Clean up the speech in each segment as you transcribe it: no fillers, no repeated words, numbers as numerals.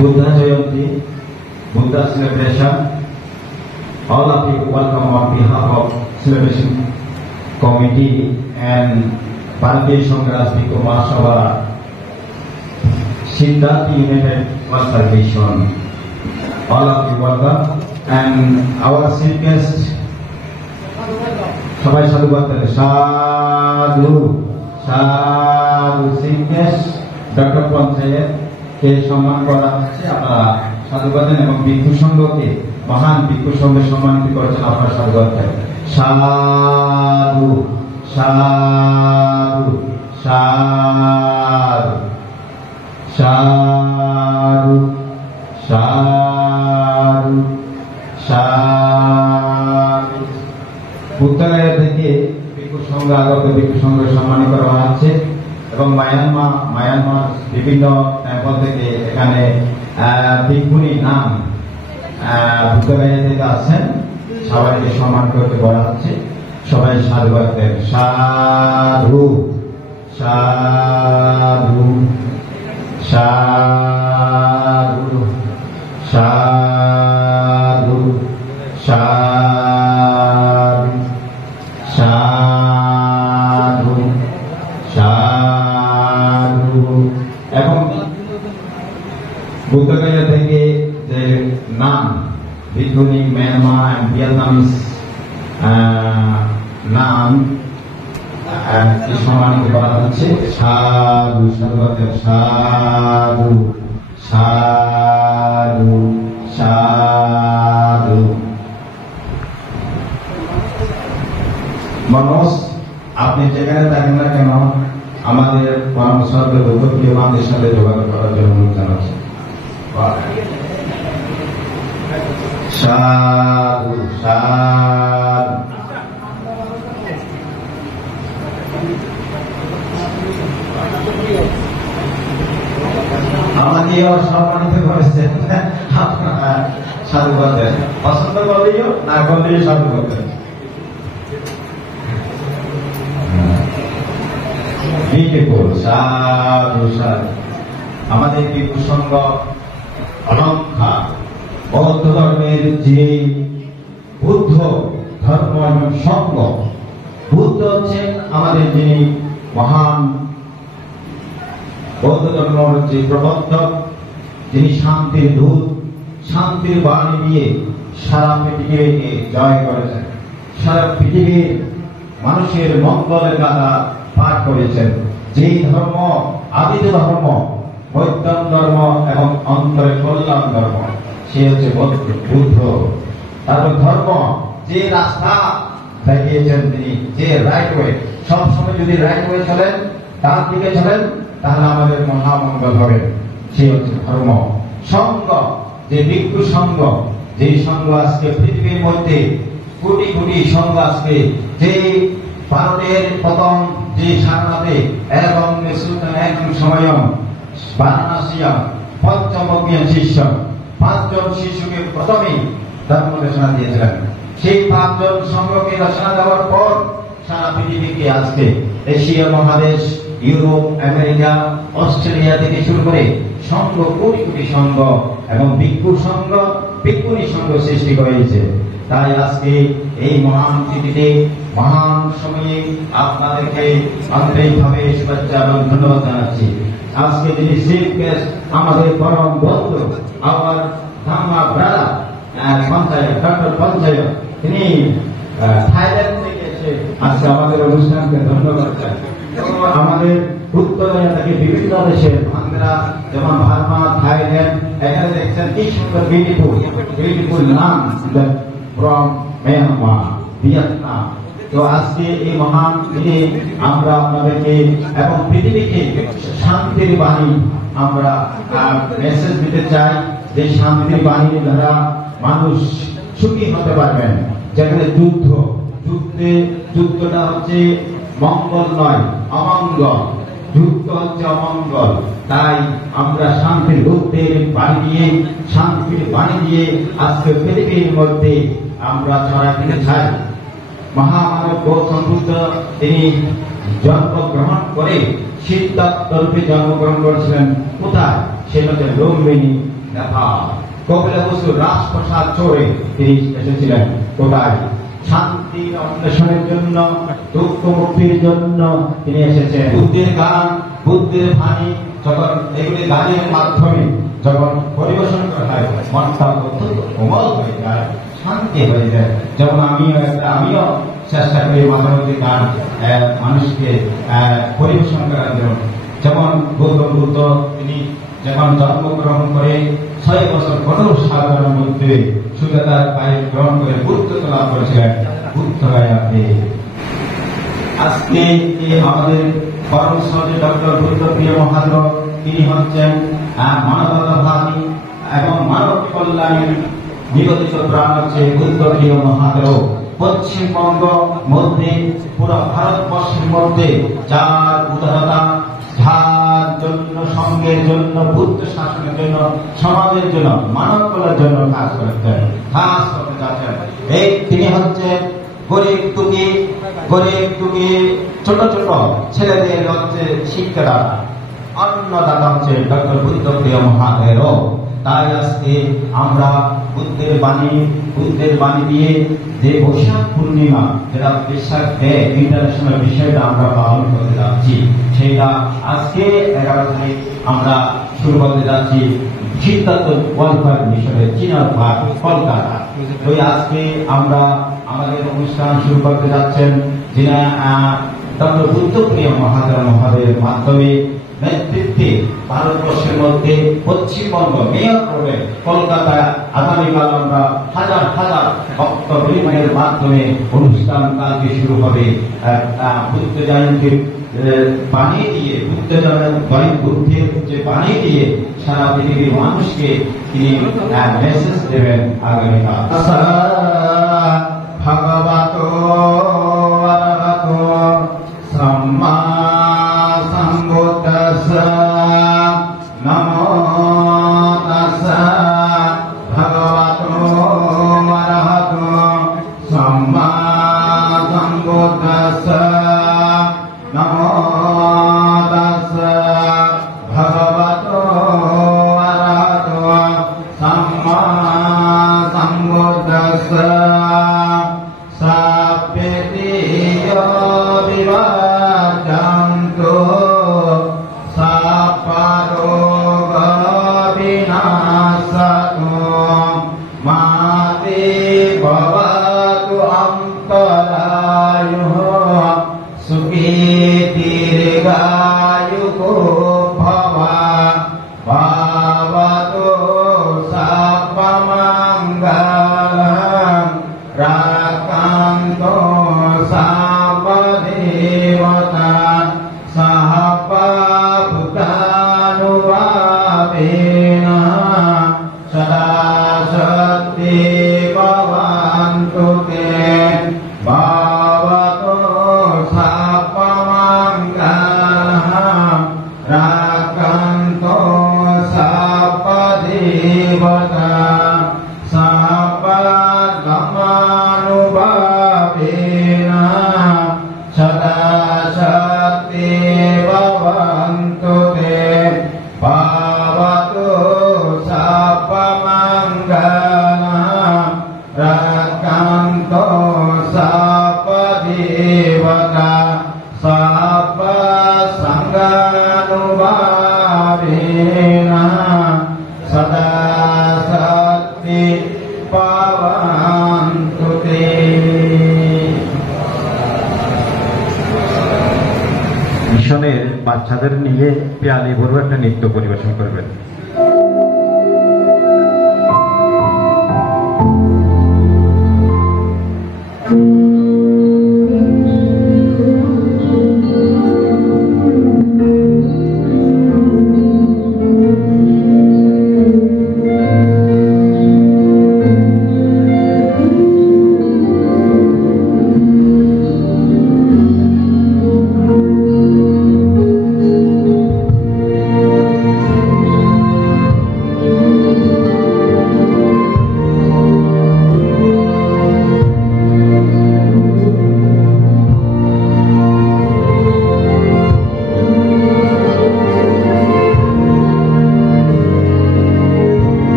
Buddha Jayanti, Buddha celebration. All of you welcome on behalf of celebration committee and Bharatiya Sangha Bhikkhu Mahasabha Siddharth United Conservation. All of you welcome and our chief guest সবাই সাধু বলতেন সাধু সাধু chief guest doctor panchayat কে সম্মান করা হচ্ছে। আপনারা সাধু বলতেন এবং ভিক্ষু সংঘকে মহান ভিক্ষু সংঘে সম্মানিত করেছেন। আপনারা সাধু বলতেন সাধু সাধু সাধু সাধু সাধু সাধু। পুত্তরালয় থেকে ভিক্ষু সংঘ আগত ভিক্ষু সংঘের সম্মান করা হচ্ছে এবং মায়ানমার বিভিন্ন টেম্পল থেকে এখানে ভিক্ষুনি নাম পুত্তরালয় থেকে আসছেন, সবাইকে সম্মান করতে বলা হচ্ছে। সবাই সাধু বলতেন সাধু সাধু সাধু সাধু সাধু সাধু সাধু। এবং বুদ্ধগয়া থেকে যে নাম ভিক্ষুনি মিয়ানমার এন্ড ভিয়েতনামিজ নাম সম্মানিত করা হচ্ছে। সাধু সাধু সাধু সাধু সাধু। মানুষ আপনি যেখানে থাকেন না কেন আমাদের পরামর্শ প্রিয় মানুষের সাথে যোগাযোগ করার জন্য অনুরোধ জানাচ্ছি। সাধু সাধু। আমাদেরও সম্মানিত করেছেন আপনারা সাধু বলতেন, পছন্দ করলেও না করলেও সাধু বলতেন। সাধু সাধু। আমাদের ভিক্ষু সংঘ অলঙ্কার বৌদ্ধ ধর্মের যে বুদ্ধ ধর্ম এবং সংঘ, বুদ্ধ হচ্ছেন আমাদের যিনি মহান বৌদ্ধ ধর্মের যে প্রবর্তক, যিনি শান্তির দূত, শান্তির বাণী দিয়ে সারা পৃথিবীকে জয় করেছেন, সারা পৃথিবীর মানুষের মঙ্গলের গাথা পাঠ করেছেন। যেই ধর্ম আদিত ধর্ম, বৈদ্যম ধর্ম এবং অন্তরে কল্যাণ ধর্ম, সে হচ্ছে বুদ্ধ। তারপর ধর্ম যে রাস্তা দেখিয়েছেন তিনি, যে রাইট ওয়ে, সবসময় যদি রাইট ওয়ে চলেন, তার দিকে চলেন, তাহলে আমাদের মহামঙ্গল হবে, সে হচ্ছে ধর্ম। সংঘ যে ভিক্ষু সংঘ, যে সংঘ আজকে পৃথিবীর মধ্যে কোটি কোটি সংঘ আজকে, যে ভারতের প্রথম যে সারনাথে এবং সুলতান একজন সময় বারাণসীয় পঞ্চম শিষ্য 5 জন শিশুকে প্রথমেই ধর্ম দেশনা দিয়েছিলেন। সেই 5 জন সংঘকে দেশনা দেওয়ার পর সারা পৃথিবীকে আজকে এশিয়া মহাদেশ, ইউরোপ, আমেরিকা, অস্ট্রেলিয়া থেকে শুরু করে সংঘ, কোটি কোটি সংঘ এবং ভিক্ষু সংঘ, ভিক্ষুনি সংঘ সৃষ্টি হয়েছে। তাই আজকে এই মহান তিথিতে, মহান সময়ে আপনাদেরকে আন্তরিকভাবে শুভেচ্ছা এবং ধন্যবাদ জানাচ্ছি। আজকে যিনি চিফ গেস্ট, আমাদের পরম বন্ধু, আমার ধাম্মা ব্রাদার পঞ্চায়েত, ডক্টর পঞ্চায়েত, তিনি থাইল্যান্ড থেকে এসে আজকে আমাদের অনুষ্ঠানকে ধন্যবাদ দেন। আমাদের উত্তরায় থেকে বিভিন্ন দেশের বাংলা, যেমন ভারমা, থাইল্যান্ড, এখানে দেখছেন কি সুন্দর বিউটিফুল নাম ফ্রম মিয়ানমার, ভিয়েতনাম। তো আজকে এই মহান দিনে আমরা আপনাদেরকে এবং পৃথিবীকে শান্তির বাণী আমরা মেসেজ দিতে চাই, যে শান্তির বাণী দ্বারা মানুষ সুখী হতে পারবেন। যেখানে যুদ্ধটা হচ্ছে মঙ্গল নয়, অমঙ্গল। যুদ্ধ হচ্ছে অমঙ্গল। তাই আমরা শান্তির দূতের বাণী দিয়ে, শান্তির বাণী দিয়ে আজকে পৃথিবীর মধ্যে আমরা ছড়াই দিতে চাই। মহামানব গৌতম বুদ্ধ তিনি জন্মগ্রহণ করে সিদ্ধার্থ রূপে জন্মগ্রহণ করেছিলেন। কোথায়? সেটা হচ্ছে লুম্বিনী নেপাল। কপিলা বসু রাজপ্রসাদ চড়ে তিনি এসেছিলেন কোথায়? শান্তির অন্বেষণের জন্য, দুঃখ মুক্তির জন্য তিনি এসেছেন। বুদ্ধের গান, বুদ্ধের বাণী যখন এগুলি গানের মাধ্যমে যখন পরিবেশন করা হয়, মনটা অত্যন্ত কোমল হয়ে যায়, শান্তি হয়ে যায়। যেমন আমিও চেষ্টা করি মাঝে মধ্যে গান মানুষকে পরিবেশন করার জন্য। যেমন গৌতম বুদ্ধ তিনি যখন জন্মগ্রহণ করে 6 বছর কঠোর সাধনার মধ্যে সুজাতার পায়ে গ্রহণ করে বুদ্ধত্ব লাভ করেছিলেন। বুদ্ধ গায়াতে আজকে আমাদের পরম শ্রদ্ধেয় ডক্টর বুদ্ধপ্রিয় মহাদেব তিনি হচ্ছেন মানবতাবাদী এবং মানব কল্যাণের নিবেদিত প্রাণ হচ্ছে বুদ্ধপ্রিয় মহাদেব। পশ্চিমবঙ্গ মধ্যে পুরো ভারতবর্ষের মধ্যে যার উদারতা, যার জন্য, সঙ্গের জন্য, বুদ্ধ শাসনের জন্য, সমাজের জন্য, মানব কল্যাণের জন্য কাজ করতেন, কাজ করতে যাচ্ছেন। এই তিনি হচ্ছে গরিব দুঃখী ছোট ছোট ছেলেদের হচ্ছে শিক্ষাদাতা, অন্নদাতা হচ্ছে ডক্টর বুদ্ধপ্রিয় মহাদেব। তাই আজকে আমরা বুদ্ধের বাণী দিয়ে যে বৈশাখ পূর্ণিমা, যেটা বৈশাখ ডে ইন্টারন্যাশনাল বিষয়টা আমরা পালন করতে যাচ্ছি, সেটা আজকে 11 তারিখ আমরা শুরু করতে যাচ্ছি সিদ্ধার্থ ওয়ালফেয়ার মিশনের চিনার পার্ক, কলকাতা। ওই আজকে আমরা আমাদের অনুষ্ঠান শুরু করতে যাচ্ছেন যিনি ডক্টর বুদ্ধপ্রিয় মহাদেবের মাধ্যমে নেতৃত্বে ভারতবর্ষের মধ্যে পশ্চিমবঙ্গ মেয়র রোডে কলকাতায় আগামীকাল আমরা হাজার হাজার ভক্ত বিনিময়ের মাধ্যমে অনুষ্ঠান কালকে শুরু হবে। বুদ্ধ জয়ন্তীর বানিয়ে দিয়ে, বুদ্ধের যে বানিয়ে দিয়ে সারা পৃথিবীর মানুষকে তিনি মেসেজ দেবেন আগামীকাল। ভগবত সম্মা সম্বুদ্ধস্য নমো তাস্সা ভগবতো অরহতো সম্মা সম্বুদ্ধস্য নমো তাস্সা ভগবতো অরহতো সম্মা সম্বুদ্ধস্য সাপ্যেতি বিভাজন্তু সাপারোগ বিনাশতু মাতে ভবতু অন্তরায়ুঃ সুখী দীর্ঘায়ুঃ ভবা ভবতু সর্বমঙ্গলং রাকান্তো সাবদেবতা সাহাভূতানুভাবেন সদা সত্যি ভবন্তু তে ভবতো সর্বমঙ্গলং রাকান্তো সর্বদেবতা সাহাভূতানুভাবেন সদা সত্যি ভবন্তু তে ভবতো সর্বমঙ্গলং রাকান্তো সর্বদেবতা সর্বসঙ্গানুভাবেন সদা সত্যি ভবন্তু তে। মিশনের বাচ্চাদের নিয়ে পেয়ালি বড় একটা নৃত্য পরিবেশন করবেন।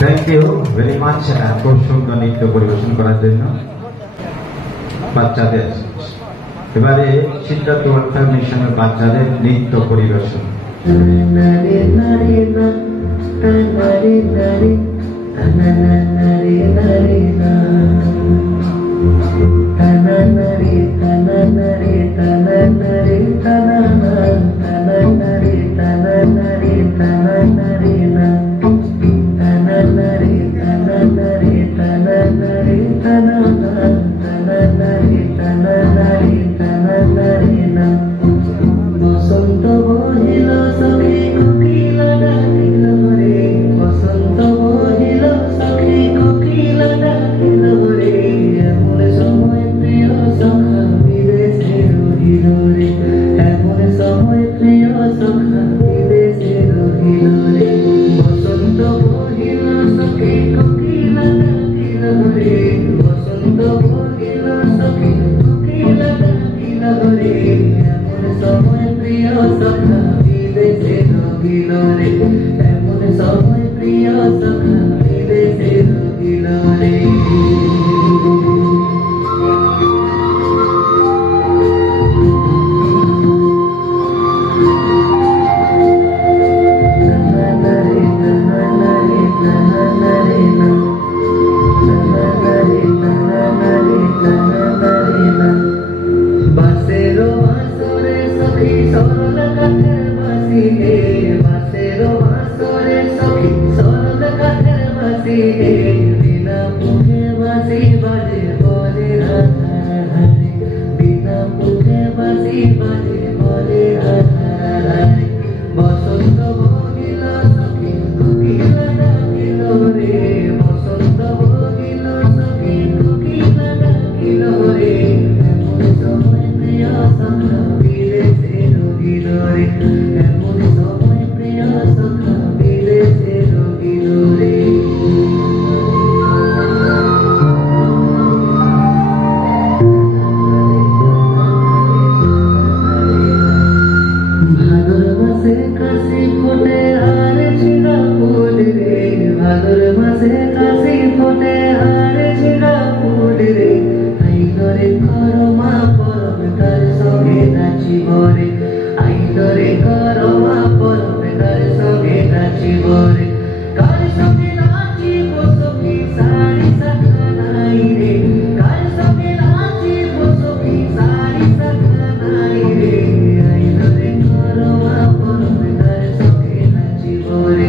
থ্যাংক ইউ ভেরি মাচ খুব সুন্দর নৃত্য পরিবেশন করার জন্য বাচ্চাদের। এবারে সিদ্ধার্থ ওয়েলফেয়ার মিশনের বাচ্চাদের নৃত্য পরিবেশন। বসন্ত বহিল সখী কোকিলা ডাকিল রে, বসন্ত বহিল সখী কোকিলা ডাকিল রে, এমন সময় প্রিয় সখা বিদেশে রহিল রে, এমন সময় প্রিয় সখা বিদেশে রহিল রে। বসন্ত বহিল সখী কোকিলা ডাকিল রে, বসন্ত বহিল সখী কোকিলা ডাকিল রে, এমন সময় প্রিয় সখা বিদেশে রহিল রে, এমন সময় প্রিয় সখা বিদেশে রহিল রে। বাসেরো আসরে সখী সরল কাঠের বাসি হে, বাসেরো আসরে সখী সরল কাঠের বাসি হে, বিনা মুখে বাসি বাজে বলে রাধা রাধে, বিনা মুখে বাসি বাজে বলে রাধা রাধে। বসন্ত বহিল সখী কোকিলা ডাকিল রে, বসন্ত বহিল সখী কোকিলা ডাকিল রে, এমন সময় প্রিয় সখা বিদেশে রহিল রে, এমন সময় প্রিয় সখা বিদেশে রহিল রে। ভাদর মাসে কাশি ফোটে আর ঝিঙা ফুল রে, ভাদর মাসে কাশি ফোটে আর ঝিঙা ফুল রে, আইল রে করমা পরব তার সঙ্গে নাচিব রে, আইল রে করমা পরব তার সঙ্গে নাচিব রে। কার সঙ্গে নাচিব সখী সারি শাখা নাই রে, কার সঙ্গে নাচিব সখী সারি শাখা নাই রে, আইল রে করমা পরব তার সঙ্গে নাচিব রে,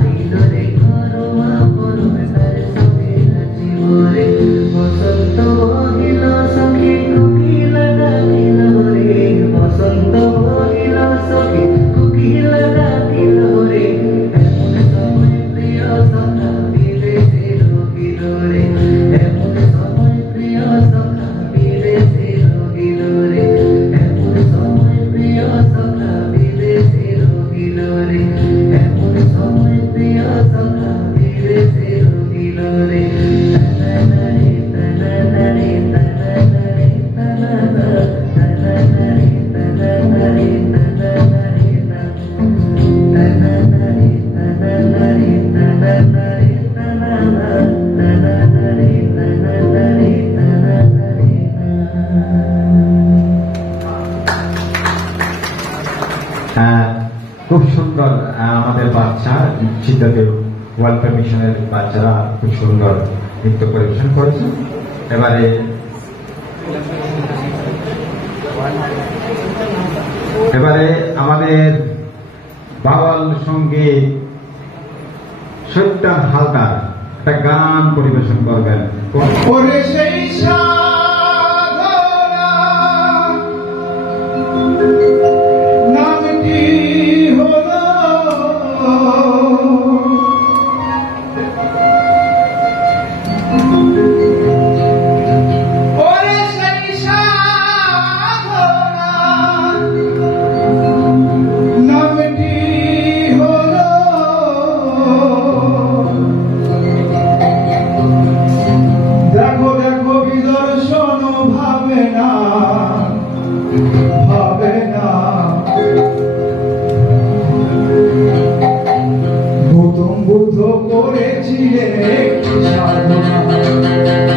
আইল রে করমা পরব তার সঙ্গে নাচিব রে। বসন্ত বহিল সখী কোকিলা ডাকিল রে, বসন্ত বহিল সখী কোকিলা ডাকিল রে, এমন সময় প্রিয় সখা বিদেশে রহিল রে, এমন সময় প্রিয় সখা বিদেশে রহিল রে, এমন সময় প্রিয় সখা বিদেশে রহিল রে, এমন সময় প্রিয় সখা বিদেশে রহিল রে। তননরে তননরে তননরে তননরে তননরে তননরে তননরে তননরে তননরে তননরে তননরে তননরে তননরে। খুব সুন্দর আমাদের বাচ্চা সিদ্ধার্থ ওয়েলফেয়ার মিশনের বাচ্চারা খুব সুন্দর নৃত্য পরিবেশন করেছে। এবারে আমাদের বাউল সঙ্গীত সত্যান হালদার একটা গান পরিবেশন করবেন। ওরে সেই সাধনা নামটি হলো ওরে সেই সাধনা নামটি হলো দেখো দেখো বিদর্শন ভাবে না গৌতম বুদ্ধ করেছিলেন একটি সাধনা,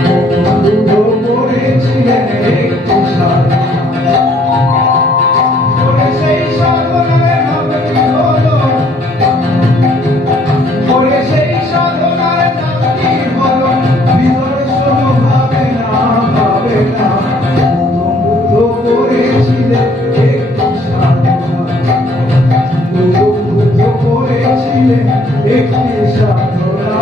গৌতম বুদ্ধ করেছিলেন একটি সাধনা। ওরে সেই সাধনার নামটি হলো, ওরে সেই সাধনার নামটি হলো বিদর্শন ভাবে না গৌতম বুদ্ধ করেছিলেন একটি সাধনা, গৌতম বুদ্ধ করেছিলেন একটি সাধনা।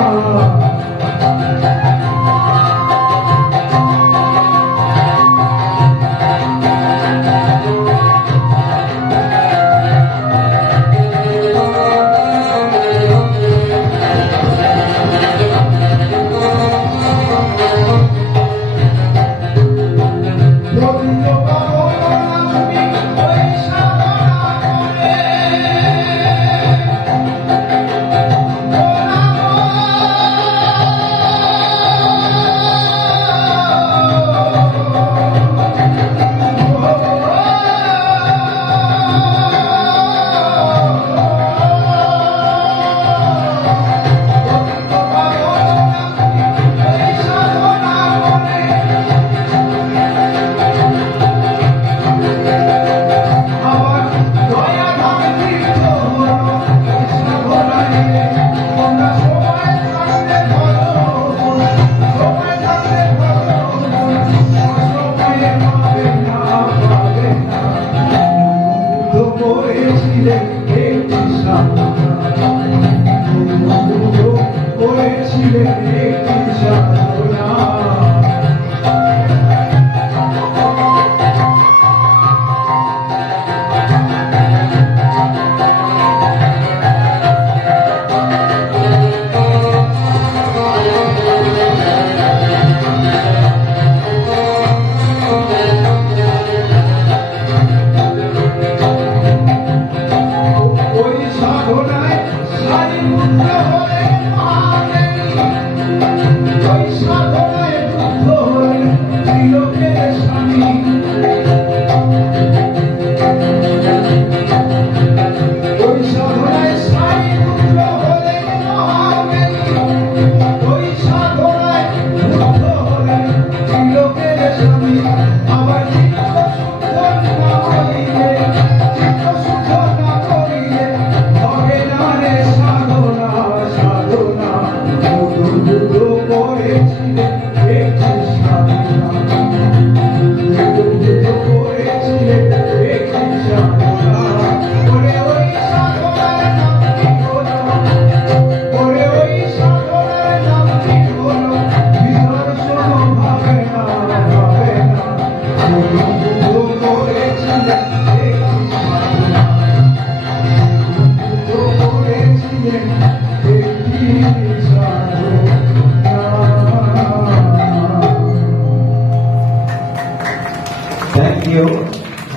Thank you,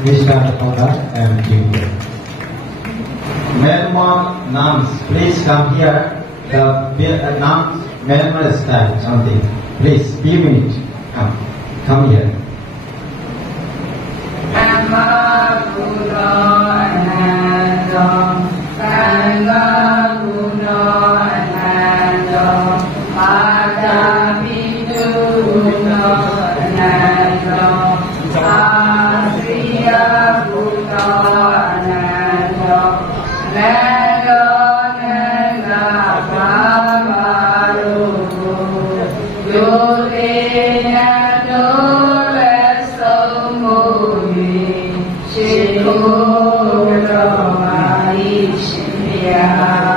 Mr. Honda and Jingle. Myanmar Nams, please come here. The Nams Myanmar style something. Please, be a minute. Come here. Yo te လက်ဆုံးမို့၍ရှိခိုးတော်ပါ၏ရှင်ဘုရား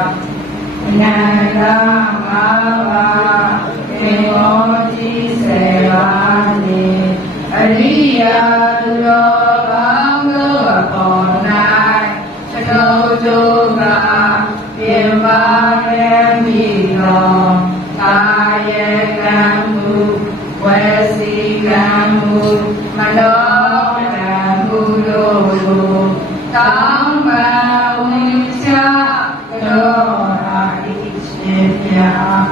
အနန္တငါးပါးသင်္ဘောကြီးစေပါနှင့်အရိယာသူတော်ကောင်းတို့အပေါ်၌ကျွန်ုပ်တို့ကပြင်ပါခဲ့မိသောကာယကံမှုဝစီကံမှုမနောကံမှုတို့ကိုတောင်းပန်ဝင်ချတော်ရာဤရှင်ဘုရား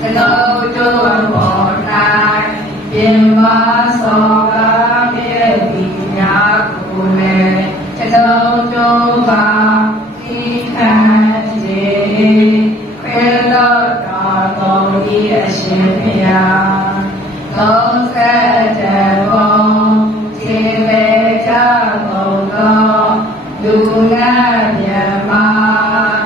ကျွန်ုပ်တို့အပေါ်၌ပြင်ပါသောကားပြည့်ပြီးများကိုလည်းကျွန်ုပ်တို့ကဤခံစေခွေတော်တော်ဤအရှင်ဘုရားသုံးဆက်တဲ့ဘုံခြေပေချကုန်သောလူနာမြတ်မာ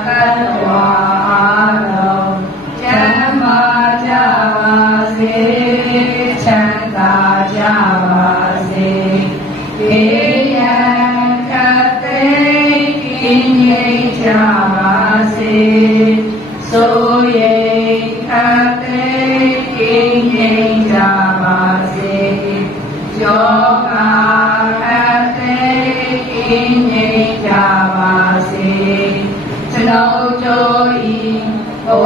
ကတ္တဝါအားလုံးကျမ်းမာကြပါစေချမ်းသာကြပါစေေယံခတ်သိကင်းငြိမ်းကြပါစေဆိုရင်ခတ်သိကင်းငြိမ်းကြပါစေယောဂခတ်သိကင်းငြိမ်းကြပါစေကျွန်ုပ်တို့ဤဘဝ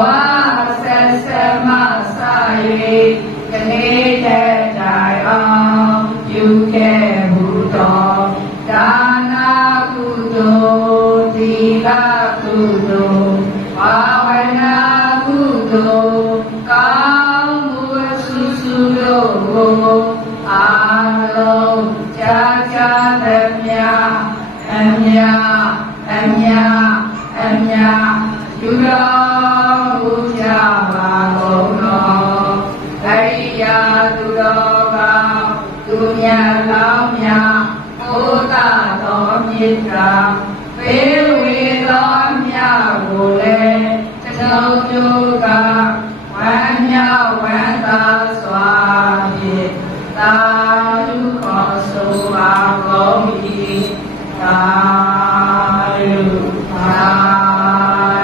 ဆက်ဆက်မှစ၍ကနေ့တဲ့တိုင်အောင်ပြုခဲ့မှုတော်ဒါနာကုသိုလ်သီလကုသိုလ်ဘာဝနာကုသိုလ်ကောင်းမှုစုစုတို့ကိုအာလုံးကြာကြာသမျှအမြအမြအမြယူတော်မူကြပါကုန်တော်အရိယာသူတော်ကောင်းသူမြတ်လောင်းများဘုရားတော်မြတ်တာပေဝေတော်မြတ်ကိုလည်းကျွန်ုပ်တို့ကဝမ်းမြောက်ဝမ်းသာစွာဖြင့်သာဓုခေါ်ဆိုပါကုန်၏သာဓုသာ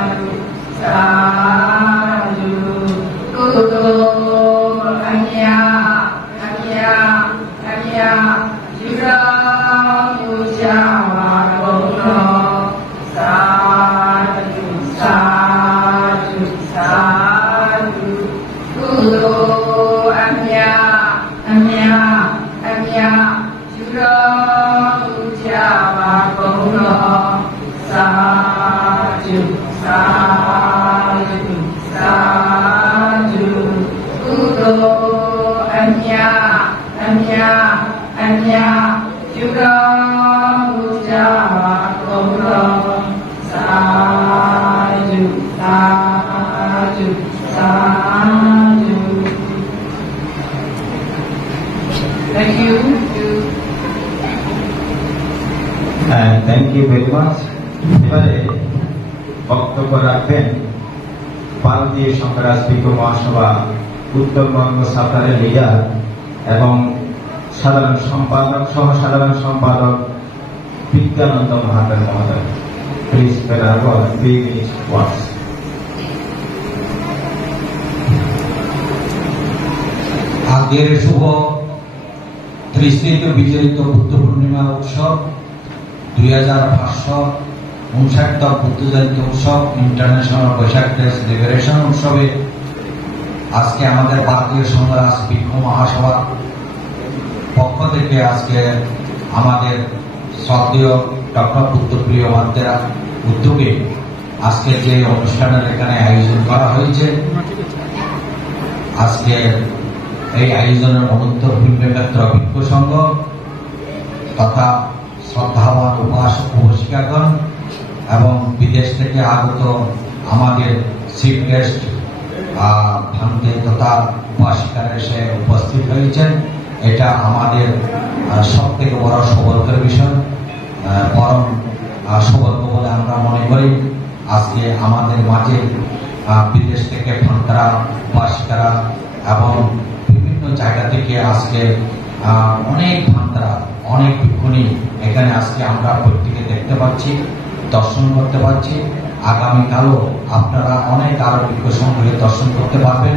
ဓုသာဓုကုသိုလ်အမြအမြအမြယူတော်မူကြပါကုန်တော်သာဓုသာဓုသာဓုကုသိုလ်အမြအမြအမြယူတော်မူကြပါကုန်တော်သာဓုသာဓုသာဓုကုသိုလ်အမြအမြအမြယူတော်မူကြပါကုန်တော်သာဓုသာဓုသာဓု Thank you. And thank you very much. এবারে বক্তব্য রাখবেন ভারতীয় সংঘরাজ বিক্ষোভ মহাসভা উত্তরবঙ্গ সাঁতারের লিডার এবং সাধারণ সম্পাদক সহ সাধারণ সম্পাদক বিজ্ঞানন্দ মহাতর মহোদয়। Please spell our word, 3 minutes words. আজকের শুভ তৃতীয় বিজয়িত বুদ্ধ পূর্ণিমা উৎসব 2559 বুদ্ধ জয়ন্তী উৎসব ইন্টারন্যাশনাল বৈশাখ সেলিব্রেশন উৎসবে আজকে আমাদের ভারতীয় সংঘরাজ বিক্ষোভ মহাসভার পক্ষ থেকে আজকে আমাদের শ্রদ্ধেয় ডক্টর বুদ্ধপ্রিয় মহাত্মের উদ্যোগে আজকে যে অনুষ্ঠানের এখানে আয়োজন করা হয়েছে আজকে এই আয়োজনের অনুত্তর ভিক্ষেত্র ভিক্ষ সংঘ তথা শ্রদ্ধাবান উপাসক উপাসিকাগণ এবং বিদেশ থেকে আগত আমাদের চিফ গেস্ট ভান্তে তথা উপাসিকারা এসে উপস্থিত হয়েছেন। এটা আমাদের সব থেকে বড় সৌভাগ্যের বিষয়, পরম সৌভাগ্য বলে আমরা মনে করি। আজকে আমাদের মাঝে বিদেশ থেকে ভান্তারা উপাসিকারা এবং বিভিন্ন জায়গা থেকে আজকে অনেক ভান্তারা, অনেক ভিক্ষুণী এখানে আজকে আমরা প্রত্যেকে দেখতে পাচ্ছি, দর্শন করতে পারছি। আগামীকালও আপনারা অনেক আরো ভিক্ষু সংঘকে দর্শন করতে পারবেন।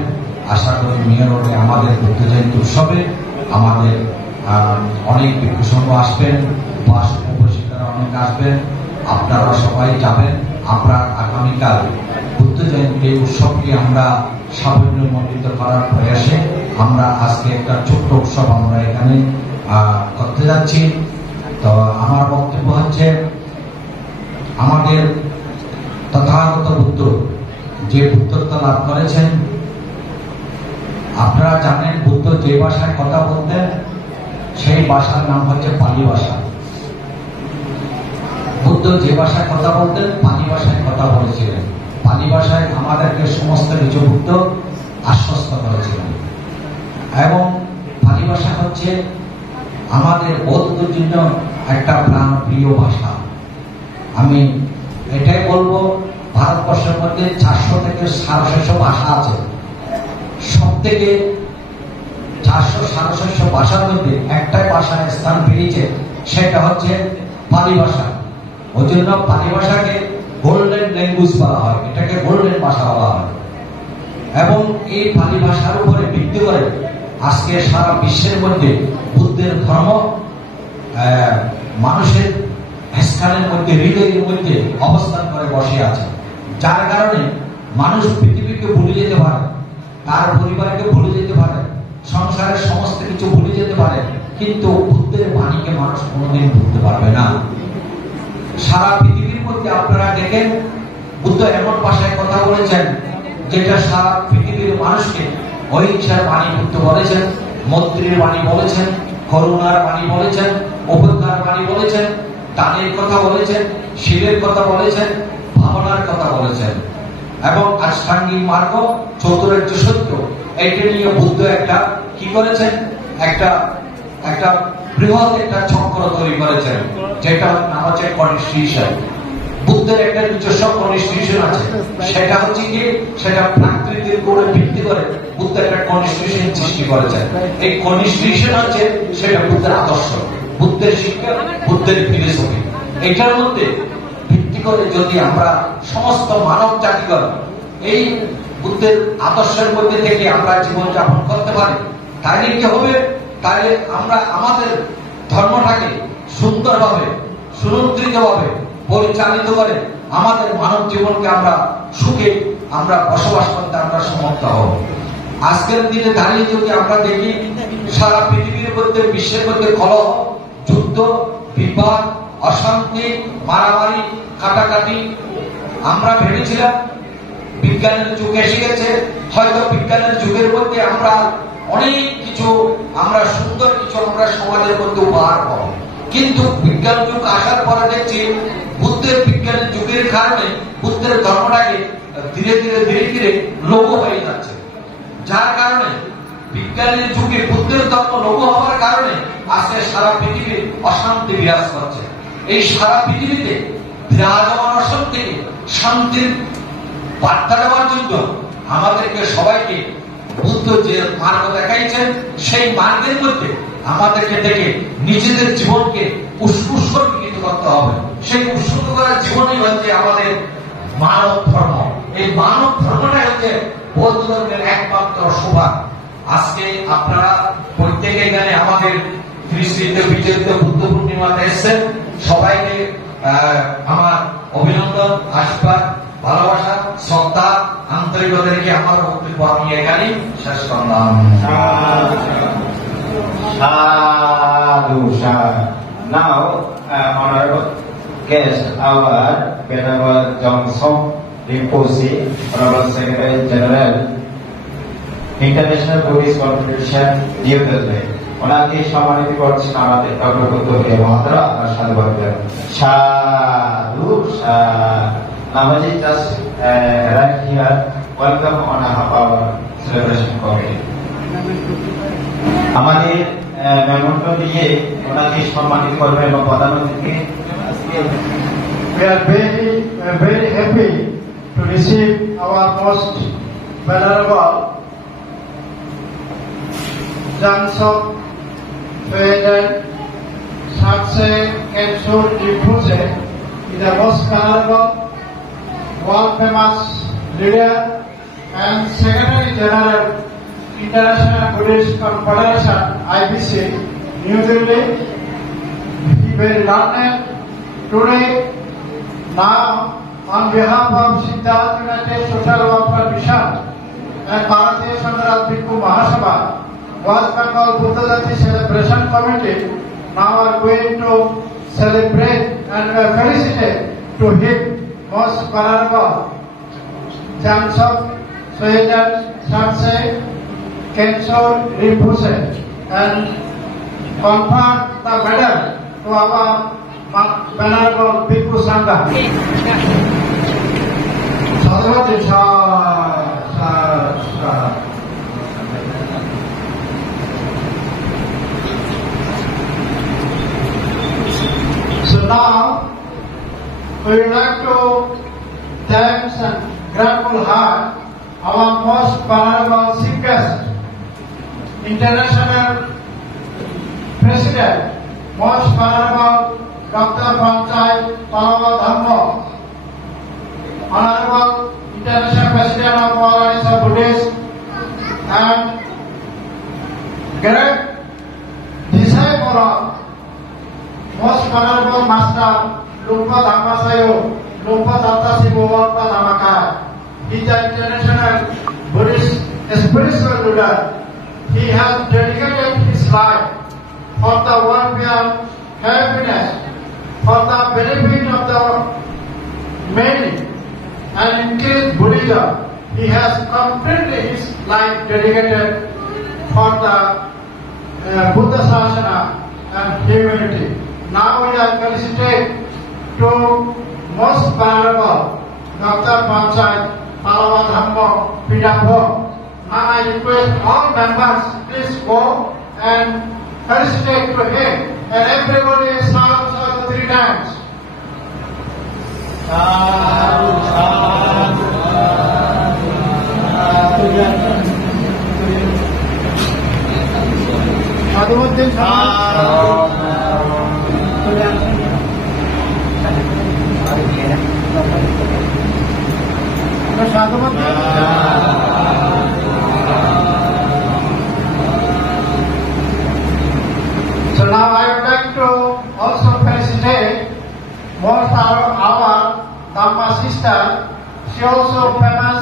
আশা করি মেয়র রোডে আমাদের বুদ্ধ জয়ন্তী উৎসবে আমাদের অনেক ভিক্ষু সংঘ আসবেন, উপবাসিকারা অনেক আসবেন, আপনারা সবাই যাবেন। আমরা আগামীকাল বুদ্ধ জয়ন্তী উৎসবকে আমরা সাফল্যমণ্ডিত করার প্রয়াসে আমরা আজকে একটা ছোট্ট উৎসব আমরা এখানে করতে যাচ্ছি। তো আমার বক্তব্য হচ্ছে, আমাদের তথাগত বুদ্ধ যে বুদ্ধত্ব লাভ করেছেন, আপনারা জানেন বুদ্ধ যে ভাষায় কথা বলতেন সেই ভাষার নাম হচ্ছে পালি ভাষা। বুদ্ধ যে ভাষায় কথা বলতেন পালি ভাষায় কথা বলেছিলেন। পালি ভাষায় আমাদেরকে সমস্ত কিছু বুদ্ধ আশ্বস্ত করেছিলেন এবং পালি ভাষা হচ্ছে আমাদের বৌদ্ধদের জন্য একটা প্রাণপ্রিয় ভাষা। আমি এটাই বলবো, ভারতবর্ষের মধ্যে 400 থেকে 650 ভাষা আছে। সব থেকে 400-650 ভাষার মধ্যে একটাই ভাষায় স্থান পেয়েছে, সেটা হচ্ছে পালি ভাষা। ওই জন্য পালি ভাষাকে গোল্ডেন ল্যাঙ্গুয়েজ বলা হয়, এটাকে গোল্ডেন ভাষা বলা হয়। এবং এই পালি ভাষার উপরে ভিত্তি করে আজকে সারা বিশ্বের মধ্যে বুদ্ধের ধর্ম মানুষের স্থানের মধ্যে, হৃদয়ের মধ্যে অবস্থান করে বসে আছে। যার কারণে মানুষ পৃথিবীকে ভুলে যেতে পারে, তার পরিবারকে ভুলে যেতে পারে, সংসারের সমস্ত কিছু ভুলে যেতে পারে, কিন্তু বুদ্ধের বাণীকে মানুষ কোনোদিন ভুলতে পারবে না। সারা পৃথিবীর মধ্যে আপনারা দেখেন বুদ্ধ এমন ভাষায় কথা বলেছেন যেটা সারা পৃথিবীর মানুষকে অহিংসার বাণী বুদ্ধ বলেছেন, মৈত্রীর বাণী বলেছেন, করুণার বাণী বলেছেন, উপেক্ষার বাণী বলেছেন, দানের কথা বলেছেন, শিবের কথা বলেছেন, ভাবনার কথা বলেছেন এবং আষ্টাঙ্গিক মার্গ, চতুরার্য সত্য, এটা নিয়ে বুদ্ধ একটা কি করেছেন, একটা বৃহৎ একটা চক্র তৈরি করেছেন, যেটা নাম হচ্ছে কনস্টিটিউশন। বুদ্ধের একটা নিজস্ব কনস্টিটিউশন আছে, সেটা হচ্ছে কি, সেটা প্রাকৃতিক উপরে ভিত্তি করে বুদ্ধ একটা কনস্টিটিউশন সৃষ্টি করেছেন। এই কনস্টিটিউশন হচ্ছে সেটা বুদ্ধের আদর্শ, বুদ্ধের শিক্ষা, বুদ্ধের ফিলোসফি। এটার মধ্যে ভিত্তি করে যদি আমরা সমস্ত মানব জাতিগণ এই বুদ্ধের আদর্শের মধ্যে থেকে আমরা জীবনযাপন করতে পারি, তাহলে কি হবে, তাহলে আমরা আমাদের ধর্মটাকে সুন্দরভাবে, সুরক্ষিতভাবে পরিচালিত করে আমাদের মানব জীবনকে আমরা সুখে আমরা বসবাস করতে আমরা সমর্থ হব। আজকের দিনে দাঁড়িয়ে যদি আমরা দেখি সারা পৃথিবীর মধ্যে, বিশ্বের মধ্যে কলহ, যুদ্ধ, বিবাদ, অশান্তি, মারামারি, কাটাকাটি, আমরা ভেবেছিলাম বিজ্ঞানের যুগ এসে গেছে, হয়তো বিজ্ঞানের যুগের মধ্যে আমরা অনেক কিছু, আমরা সুন্দর কিছু আমরা সমাজের মধ্যে উপহার পাবো, কিন্তু বিজ্ঞান যুগ আসার পরে দেখছি বুদ্ধের বিজ্ঞানের যুগের কারণে বুদ্ধের ধর্মটাকে ধীরে ধীরে লোপ হয়ে যাচ্ছে। যার কারণে বিজ্ঞানের যুগে বুদ্ধের ধর্ম লোপ হওয়ার কারণে আজকে সারা পৃথিবীর অশান্তি বিরাজ করছে। এই সারা পৃথিবীতে বিরাজমান অশান্তিকে শান্তির বার্তা দেওয়ার জন্য আমাদেরকে সবাইকে বুদ্ধ যে মার্গ দেখাইছেন, সেই মার্গের মধ্যে আমাদেরকে দেখে নিজেদের জীবনকে উৎসর্গীকৃত করতে হবে। সেই উৎসর্গ করার জীবনই হচ্ছে আমাদের মানব ধর্ম। এই মানব ধর্মটাই হচ্ছে বৌদ্ধ ধর্মের একমাত্র শোভা। আজকে আপনারা প্রত্যেকে এখানে আমাদের ত্রিশীল বিজড়িত বুদ্ধ পূর্ণিমাতে এসেছেন, সবাইকে আমার অভিনন্দন, আশীর্বাদ, ভালোবাসা, শ্রদ্ধা, আন্তরিকতা রেখে আমার বক্তব্য আমি এখানেই শেষ করলাম। Sadhu, sadhu. Now, honorable guest, our Venerable Jongsong Rinpoche, Honorable Secretary General, International Buddhist Confederation, New Delhi. ওনাকে সম্মানিত করছেন আমাদের ডক্টর বুদ্ধ মহাত্মা। আপনার সাধুবাদ দেবেন। সাধু, সাধু। Namaji just right here. Welcome on our celebration committee. আমাদের মেমোন্টো দিয়ে ওনাকে সম্মানিত করবেন এবং প্রধান অতিথি। We are very happy to receive our most venerable Jansok, Sweden, Sakse, Kensur, Jifuse is the most venerable, world famous leader and Secretary General International Buddhist Confederation (IBC), New Delhi. He very learned today. Now, on behalf of Siddharth United Social Welfare Mission and Bharatiya Sangha Bhikkhu Mahasabha, West Bengal Buddha Jayati Celebration Committee now are going to celebrate and felicitate to him most venerable Jansok, Sweden, Sakse, Kensur, Rinpoche and confer the medal to our venerable Bhikkhu Sangha. Sadhvati Sa. So now, we would like to thank and grateful heart our most venerable chief guest, International President, most venerable Dr. Panchayat Palava Dhamma, Honorable International President of All Odisha Buddhists, and great disciple of most venerable Master Lumpa Dhammasayo, Lumpa Tattasi Bhuvanpa Dhammaka. He is an international Buddhist spiritual leader. He has dedicated his life for the welfare, happiness, for the benefit of the many, and increase Buddhism. He has completely his life dedicated for the Buddha Sasana and humanity. Now we are felicitate to most venerable Dr. Panchayat Palava Dhamma Pidambo. Now I request all members please go and felicitate to him, and everybody shout 3 times. Sadhuddin So now I would like to also felicitate most our Dhamma sister. She also famous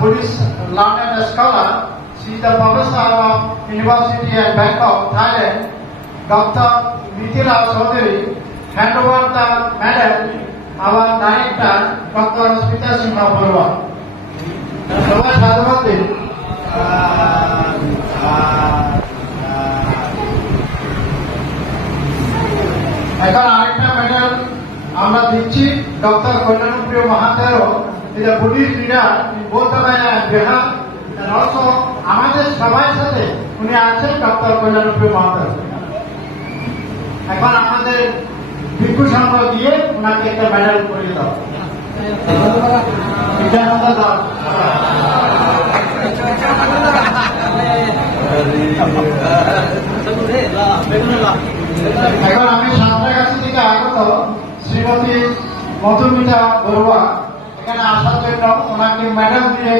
Buddhist learned scholar. She is the professor of University at Bangkok, Thailand. Dr. Mithila Chaudhary hand over the medal our director Dr. Smita Singh Barua. সবাই সাধুবাদ দিন। এখন আরেকটা মেডেল আমরা দিচ্ছি ডক্টর কল্যাণপ্রিয় মহাতেরও, এটা বুদ্ধিস্ট লিডার বলতে পারে বিহার, অলসো আমাদের সবাই সাথে উনি আছেন ডক্টর কল্যাণপ্রিয় মহাতেরও। এখন আমাদের ভিক্ষু সংঘ দিয়ে ওনাকে একটা মেডেল করে দাও। এখন আমি সাঁতরাগাছি থেকে আগত শ্রীমতী মধুমিতা বড়ুয়া এখানে আসার জন্য ওনাকে মেডেল দিয়ে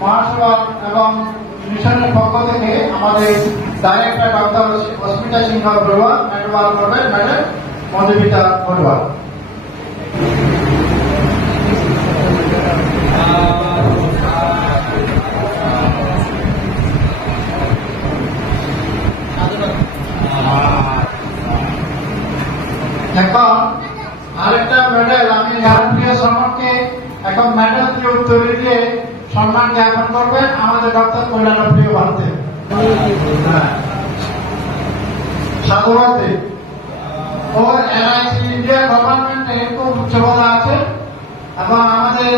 মহাসভা এবং মিশনের পক্ষ থেকে আমাদের ডাইরেক্টর ডক্টর অস্মিতা সিংহ বড়ুয়া মেডেল করবেন। মেডেল মধুমিতা বড়ুয়া। এখন আরেকটা মেডেল আমি ভারতীয় সমাজকে এখন মেডেল দিয়ে উত্তর দিয়ে সম্মান জ্ঞাপন করবেন আমাদের ডক্টর কল্যাণপ্রিয় ভারতে সাধুবাদ। ওর এনআইসি ইন্ডিয়া গভর্নমেন্টে খুব উচ্চপদে আছে এবং আমাদের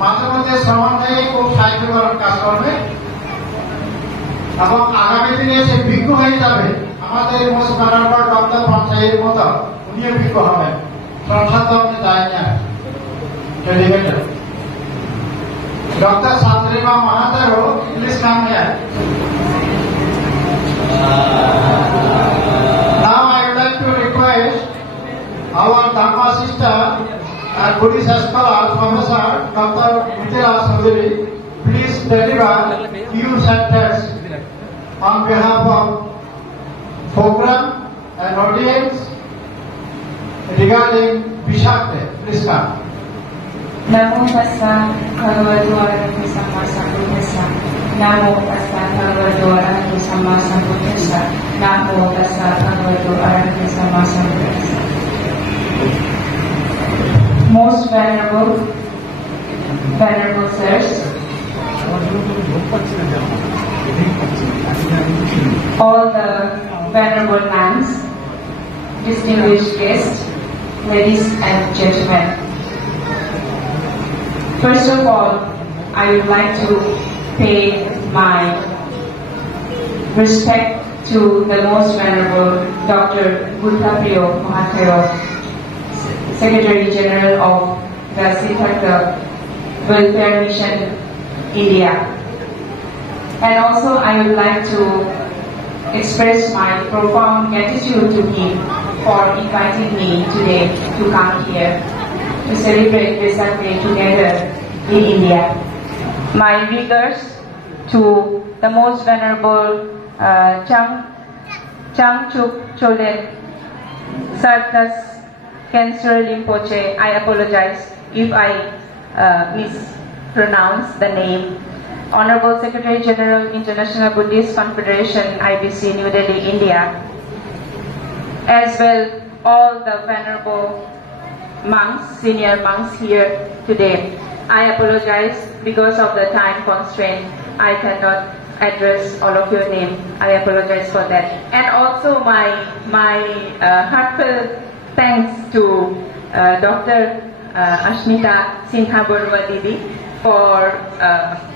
মাঝে মাঝে সমন্বয়ে খুব সাহায্য করার কাজ করবে এবং আগামী দিনে সে বিজ্ঞ হয়ে যাবে। আমাদের মোস্ট ভেনারেবল ডক্টর পঞ্চায়েতের মতো উনিও বিজ্ঞ হবেন। সংসার তো আপনি চাই না ডেডিকেটেড। डॉक्टर सात्रिमा महादेव इंग्लिश नाम है। Now I would like to request our Dharma sister and Buddhist scholar, Professor Dr. Mithila Chaudhary, please deliver few sentences on behalf of program and audience regarding Vesak Day. Please come. Namo tassa bhagavato arahato samma sambuddhassa. Namo tassa bhagavato arahato samma sambuddhassa. Namo tassa bhagavato arahato samma sambuddhassa. Most venerable sirs, all the venerable nuns, distinguished guests, ladies and gentlemen. First of all, I would like to pay my respect to the most venerable Dr. Buddhapriyo Mahathir, Secretary General of the Siddhartha Welfare Mission, India. And also I would like to express my profound gratitude to him for inviting me today to come here to celebrate Vesak Day together in India. My regards to the most venerable Changchuk Cholen Sartas Kensur Rinpoche. I apologize if I mispronounce the name. Honorable Secretary General, International Buddhist Confederation, IBC, New Delhi, India. As well, all the venerable monks, senior monks here today. I apologize because of the time constraint. I cannot address all of your name. I apologize for that. And also my heartfelt thanks to Dr. Ashmita Sinha Barua Didi for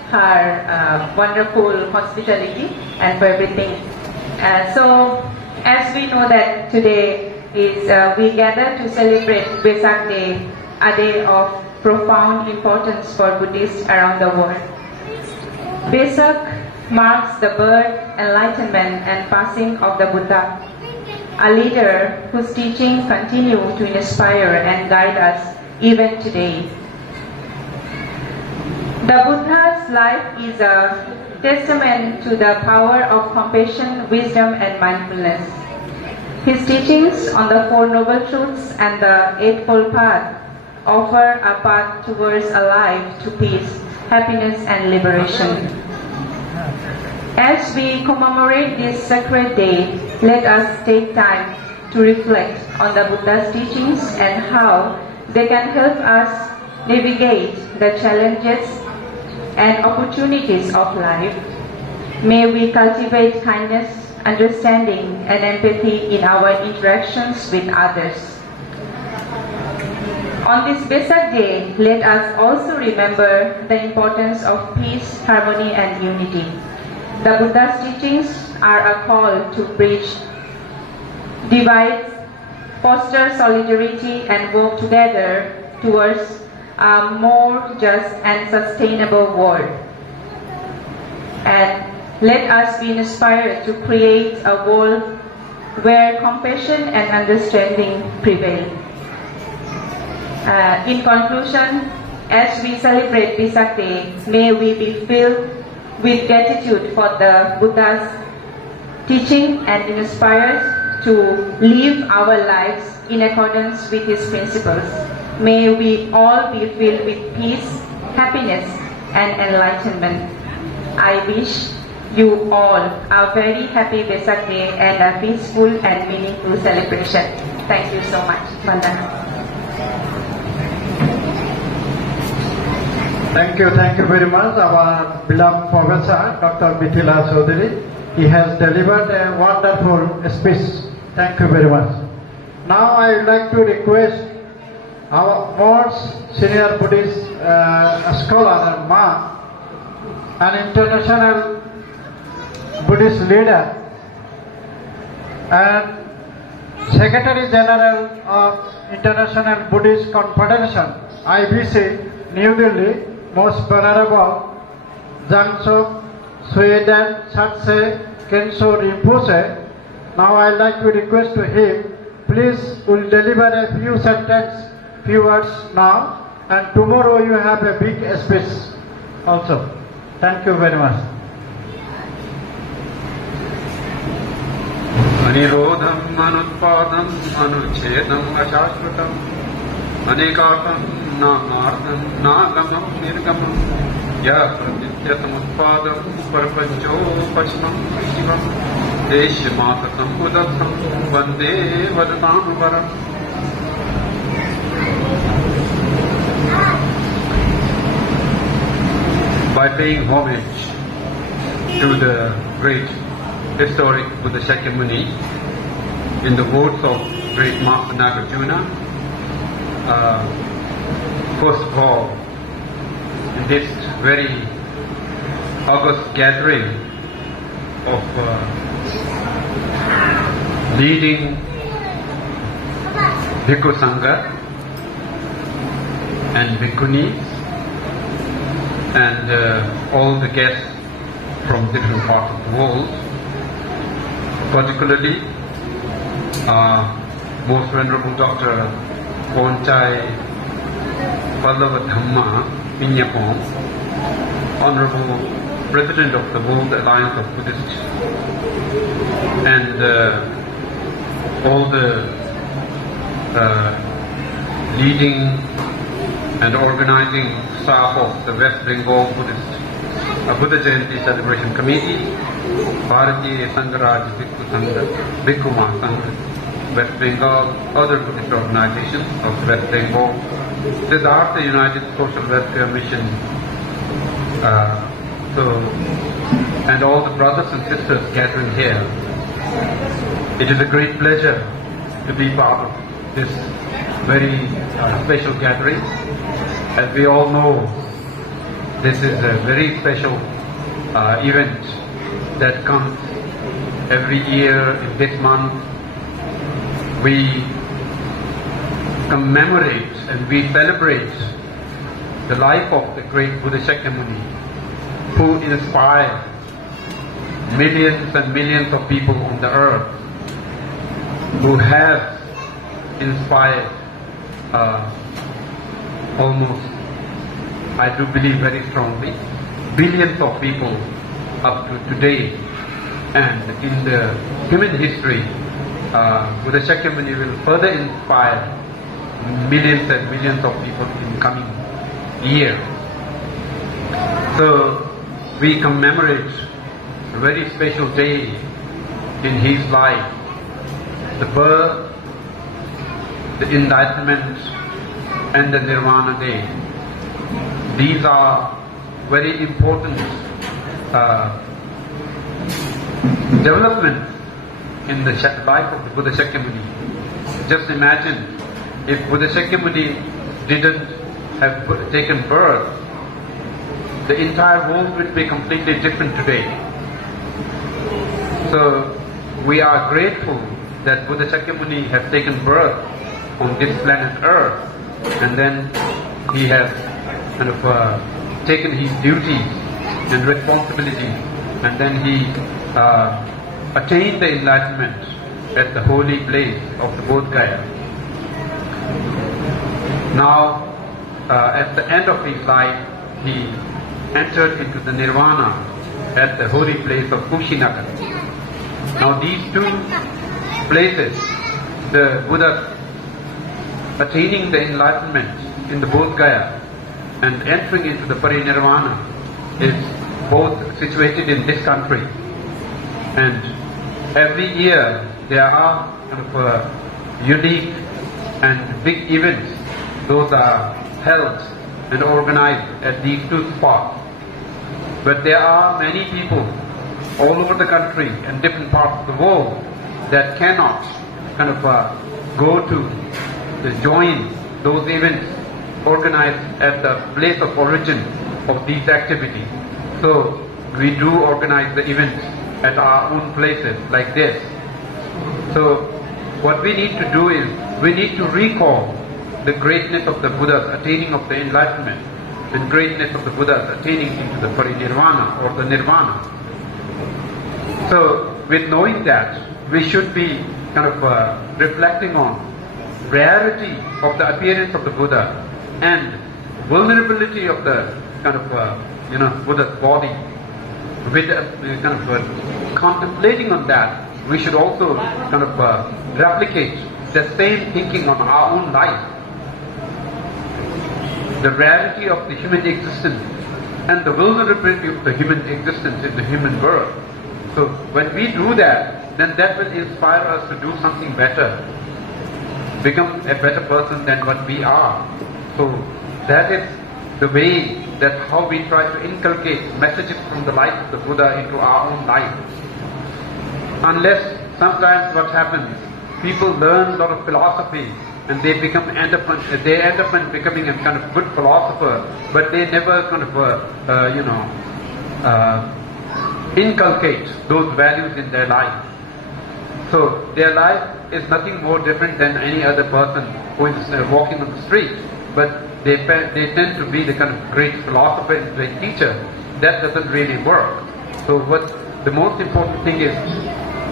her wonderful hospitality and for everything. So, as we know that today is we gather to celebrate Vesak Day, a day of profound importance for Buddhists around the world. Vesak marks the birth, enlightenment and passing of the Buddha, a leader whose teachings continue to inspire and guide us even today. The Buddha's life is a testament to the power of compassion, wisdom and mindfulness. His teachings on the Four Noble Truths and the Eightfold Path offer a path towards a life to peace, happiness and liberation. As we commemorate this sacred day, let us take time to reflect on the Buddha's teachings and how they can help us navigate the challenges and opportunities of life. May we cultivate kindness, understanding and empathy in our interactions with others. On this Vesak Day, let us also remember the importance of peace, harmony and unity. The Buddha's teachings are a call to bridge divides, foster solidarity and work together towards a more just and sustainable world. And let us be inspired to create a world where compassion and understanding prevail. In conclusion, as we celebrate Vesak Day, may we be filled with gratitude for the Buddha's teaching and inspired to live our lives in accordance with his principles. May we all be filled with peace, happiness and enlightenment. I wish you all a very happy Vesak Day and a peaceful and meaningful celebration. Thank you so much. Vandana. Thank you very much, our beloved Professor Dr. Mithila Chaudhary. He has delivered a wonderful speech. Thank you very much. Now I would like to request our most senior Buddhist scholar and monk, an international Buddhist leader and Secretary General of International Buddhist Confederation, IBC, New Delhi, most venerable Jangchok Sweden Satse Kensho Rinpoche. Now I'd like to request to him, please will deliver a few words now, and tomorrow you have a big speech also. Thank you very much. अनिरोधम अनुत्पादम अनुच्छेदम अशाश्वतम अनेकाकम नामार्धम नागमम निर्गमम यह प्रत्यसमुत्पादम परपंचोपशमम शिवम देशमातकम उदत्तम वंदे वदतानुवरम. By paying homage to the great historic Buddha Shakyamuni in the words of great Master Nagarjuna, first of all, in this very august gathering of leading Bhikkhu Sangha and Bhikkhunis and all the guests from different parts of the world, particularly Most Venerable Dr. Ponchai Pallava Dhamma Pinyapong, Honorable President of the World Alliance of Buddhists, and all the leading and organizing staff of the West Bengal Buddhist Buddha Jayanti Celebration Committee, Bharatiya Sangharaj Bhikkhu Sangha, Bhikkhu Mahasangha, West Bengal, other Buddhist organizations of West Bengal, Siddhartha United Social Welfare Mission, and all the brothers and sisters gathering here. It is a great pleasure to be part of this very special gathering. As we all know, this is a very special event that comes every year in this month. We commemorate and we celebrate the life of the great Buddha Shakyamuni, who inspired millions and millions of people on the earth, who has inspired almost, I do believe very strongly, billions of people up to today. And in the human history, Buddha Shakyamuni will further inspire millions and millions of people in coming year. So we commemorate a very special day in his life, the birth, the enlightenment, and the Nirvana day. These are very important developments in the life of the Buddha Shakyamuni. Just imagine if Buddha Shakyamuni didn't have taken birth, the entire world would be completely different today. So we are grateful that Buddha Shakyamuni has taken birth on this planet Earth, and then he has kind of taken his duties and responsibilities, and then he attained the enlightenment at the holy place of the Bodh Gaya. Now, at the end of his life, he entered into the Nirvana at the holy place of Kushinagar. Now these two places, the Buddha attaining the enlightenment in the Bodh Gaya and entering into the Parinirvana, is both situated in this country. And every year there are kind of unique and big events. Those are held and organized at these two spots. But there are many people all over the country and different parts of the world that cannot kind of go to join those events organized at the place of origin of these activities. So we do organize the events at our own places like this. So what we need to do is we need to recall the greatness of the Buddha's attaining of the enlightenment and greatness of the Buddha's attaining into the Parinirvana or the Nirvana. So, with knowing that, we should be kind of reflecting on rarity of the appearance of the Buddha and vulnerability of the kind of Buddha's body. With kind of contemplating on that, we should also kind of replicate the same thinking on our own life. The rarity of the human existence and the vulnerability of the human existence in the human world. So when we do that, then that will inspire us to do something better, become a better person than what we are. So that is the way that how we try to inculcate messages from the life of the Buddha into our own life. Unless sometimes what happens, people learn a lot of philosophy and they end up in becoming a kind of good philosopher, but they never kind of inculcate those values in their life. So their life is nothing more different than any other person who is walking on the street, but they tend to be the kind of great philosopher and great teacher. That doesn't really work. So what the most important thing is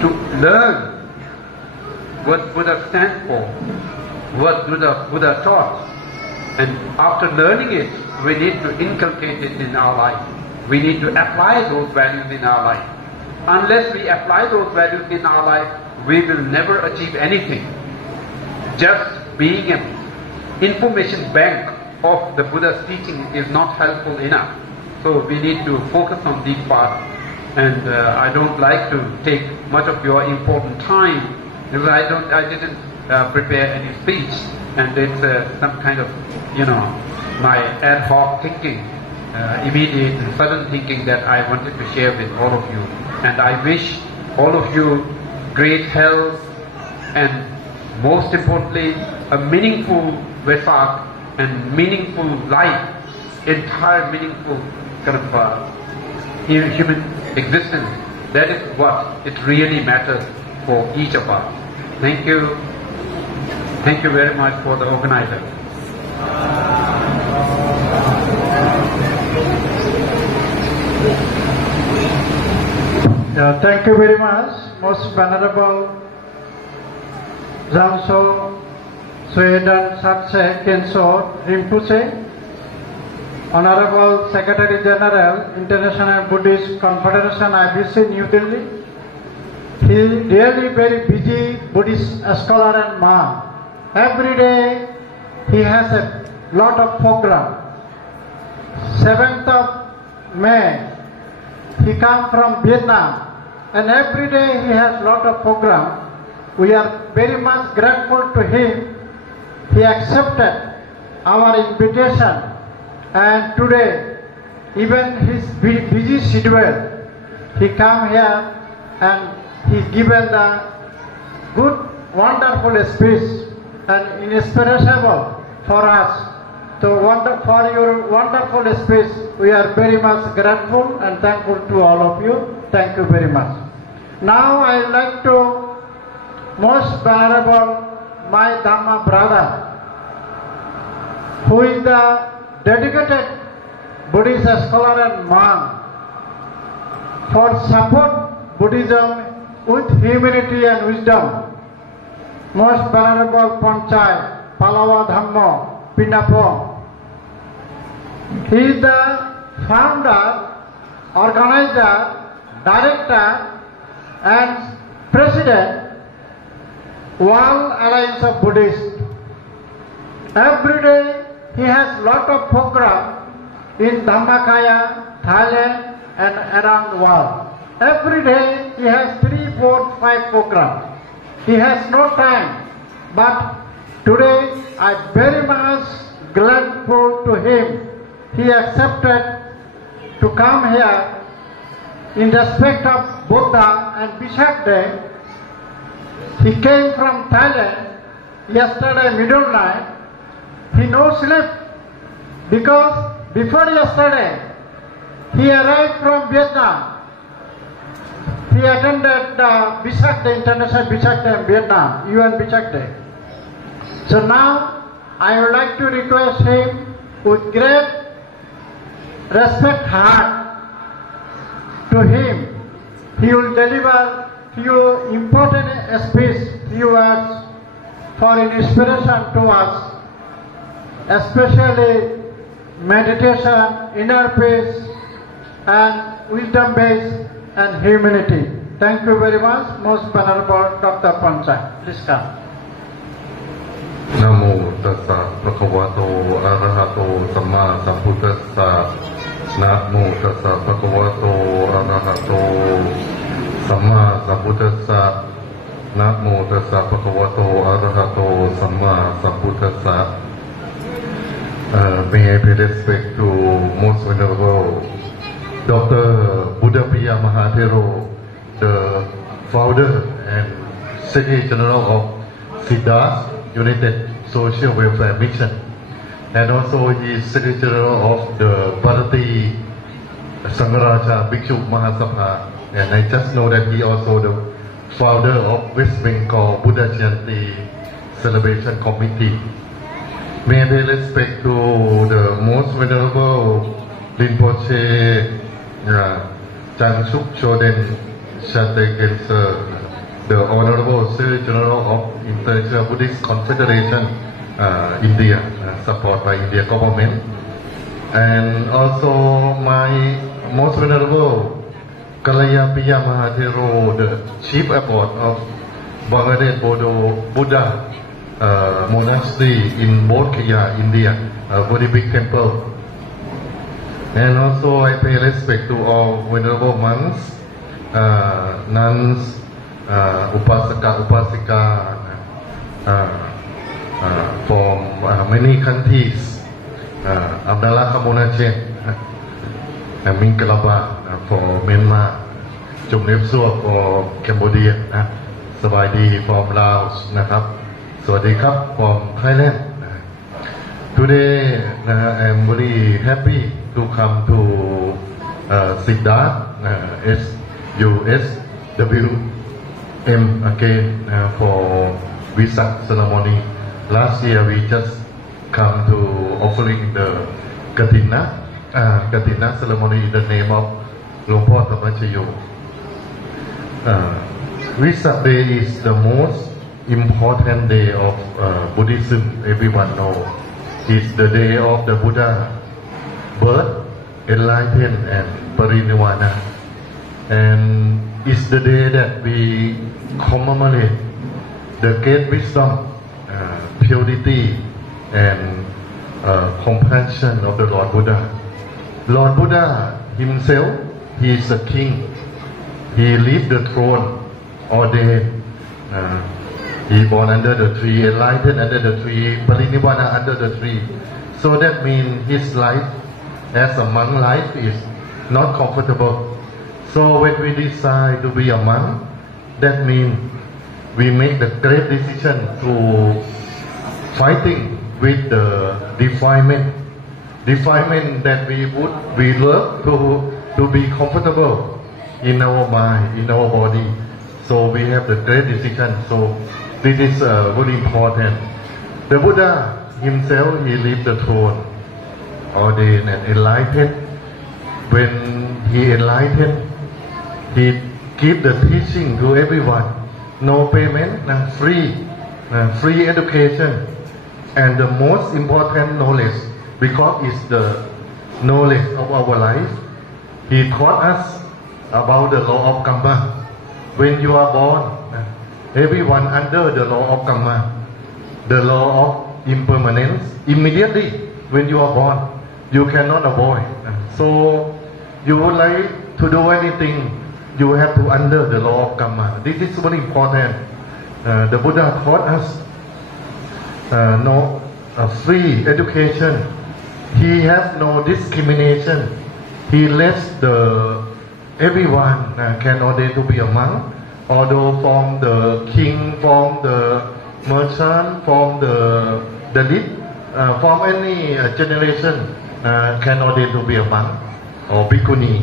to learn what Buddha stands for, what Buddha taught, and after learning it, we need to inculcate it in our life. We need to apply those values in our life. Unless we apply those values in our life, we will never achieve anything. Just being an information bank of the Buddha's teaching is not helpful enough. So we need to focus on these parts. And I don't like to take much of your important time because I didn't prepare any speech, and it's some kind of my ad hoc thinking, immediate and sudden thinking that I wanted to share with all of you. And I wish all of you great health and most importantly a meaningful Vesak and meaningful life, entire meaningful kind of human existence. That is what it really matters for each of us. Thank you. Thank you very much for the organizer. Thank you very much, Most Venerable Jamso Sweden Sakse Khenso Rinpoche, Honorable Secretary General, International Buddhist Confederation, IBC, New Delhi. He is really very busy Buddhist scholar and man. Every day he has a lot of program. 7th of May he comes from Vietnam, and every day he has lot of program. We are very much grateful to him. He accepted our invitation, and today, even his busy schedule, he come here and he given the good, wonderful speech and inspirational for us. So for your wonderful speech, we are very much grateful and thankful to all of you. Thank you very much. Now I would like to most venerable my Dhamma brother, who is the dedicated Buddhist scholar and monk, for support Buddhism with humility and wisdom. Most Venerable Panchai Palawa Dhammo Pinapong. He is the founder, organizer, director and president World Alliance of Buddhists. Every day he has lot of program in Dhammakaya, Thailand and around the world. Every day he has 3, 4, 5 programs. He has no time, but today I am very much grateful to him. He accepted to come here in respect of Buddha and Vesak Day. He came from Thailand yesterday middle night. He no sleep because before yesterday he arrived from Vietnam. He attended the Vesak Day, International Vesak Day in Vietnam, UN Vesak Day. So now I would like to request him with great respect heart to him he will deliver few important speech, few words for inspiration to us, especially meditation, inner peace, and wisdom base and humility. Thank you very much, Most Venerable Dr. Panchai. Please come. นะโมตัสสะภะคะวะโตอะระหะโตสัมมาสัมพุทธัสสะนะโมตัสสะภะคะวะโตอะระหะโตสัมมาสัมพุทธัสสะนะโมตัสสะภะคะวะโตอะระหะโตสัมมาสัมพุทธัสสะ May I pay respect to Most Venerable Dr. Buddhapaya Mahathero, the founder and Secretary General of Siddharth United Social Welfare Mission, and also he is Secretary General of the Bharati Sangharaja Bhikshu Mahasabha, and I just know that he also the founder of West Bengal Buddha Jayanti Celebration Committee. May I pay respect to the Most Venerable Rinpoche Changchuk Choden Shategenser, the Honorable Secretary General of International Buddhist Confederation, India, supported by India government, and also my Most Venerable Kalayapaya Mahathero, the Chief Abbot of Bangladesh Bodo Buddha Monastery in Bodh Gaya, India, a very big temple. And also I pay respect to all venerable monks, nuns, upasaka, upasika from many countries, Abdallah Kamunache, Minkalaba for Myanmar, Jumnepsua for Cambodia, Sawadee from Laos, Sawadee from Thailand. Today I am very happy to come to Siddharth SUSWM again for Vesak ceremony. Last year we just come to offering the Katina ceremony in the name of Longpo Tamachayo. Vesak Day is the most important day of Buddhism. Everyone knows it's the day of the Buddha birth, enlightenment, and parinirvana. And it's the day that we commemorate the great wisdom, purity, and compassion of the Lord Buddha. Lord Buddha himself, he is the king. He leaves the throne all day. He born under the tree, enlightened under the tree, parinirvana under the tree. So that means his life as a monk life is not comfortable. So when we decide to be a monk, that means we make the great decision to fighting with the defilement that we love to be comfortable in our mind, in our body. So we have the great decision. So this is very important. The Buddha himself, he leaves the throne, ordained and enlightened. When he enlightened, he give the teaching to everyone. No payment, free education, and the most important knowledge, because it's the knowledge of our life. He taught us about the law of karma. When you are born, everyone under the law of karma, the law of impermanence. Immediately when you are born, you cannot avoid. So you would like to do anything, you have to under the law of karma. This is very important. The Buddha taught us free education. He has no discrimination. He lets everyone can ordain to be a monk, although from the king, from the merchant, from the elite, from any generation can ordain to be a monk or bhikkhuni.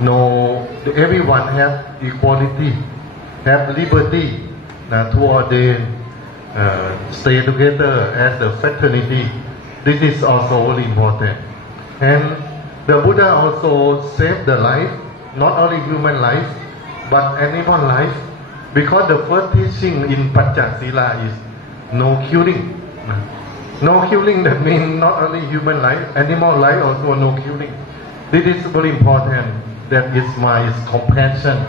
No, everyone has equality, have liberty to ordain, stay together as a fraternity. This is also very important. And the Buddha also saved the life, not only human life, but animal life, because the first teaching in Panchasila is no killing. No killing, that means not only human life, animal life also no killing. This is very important. That is my compassion.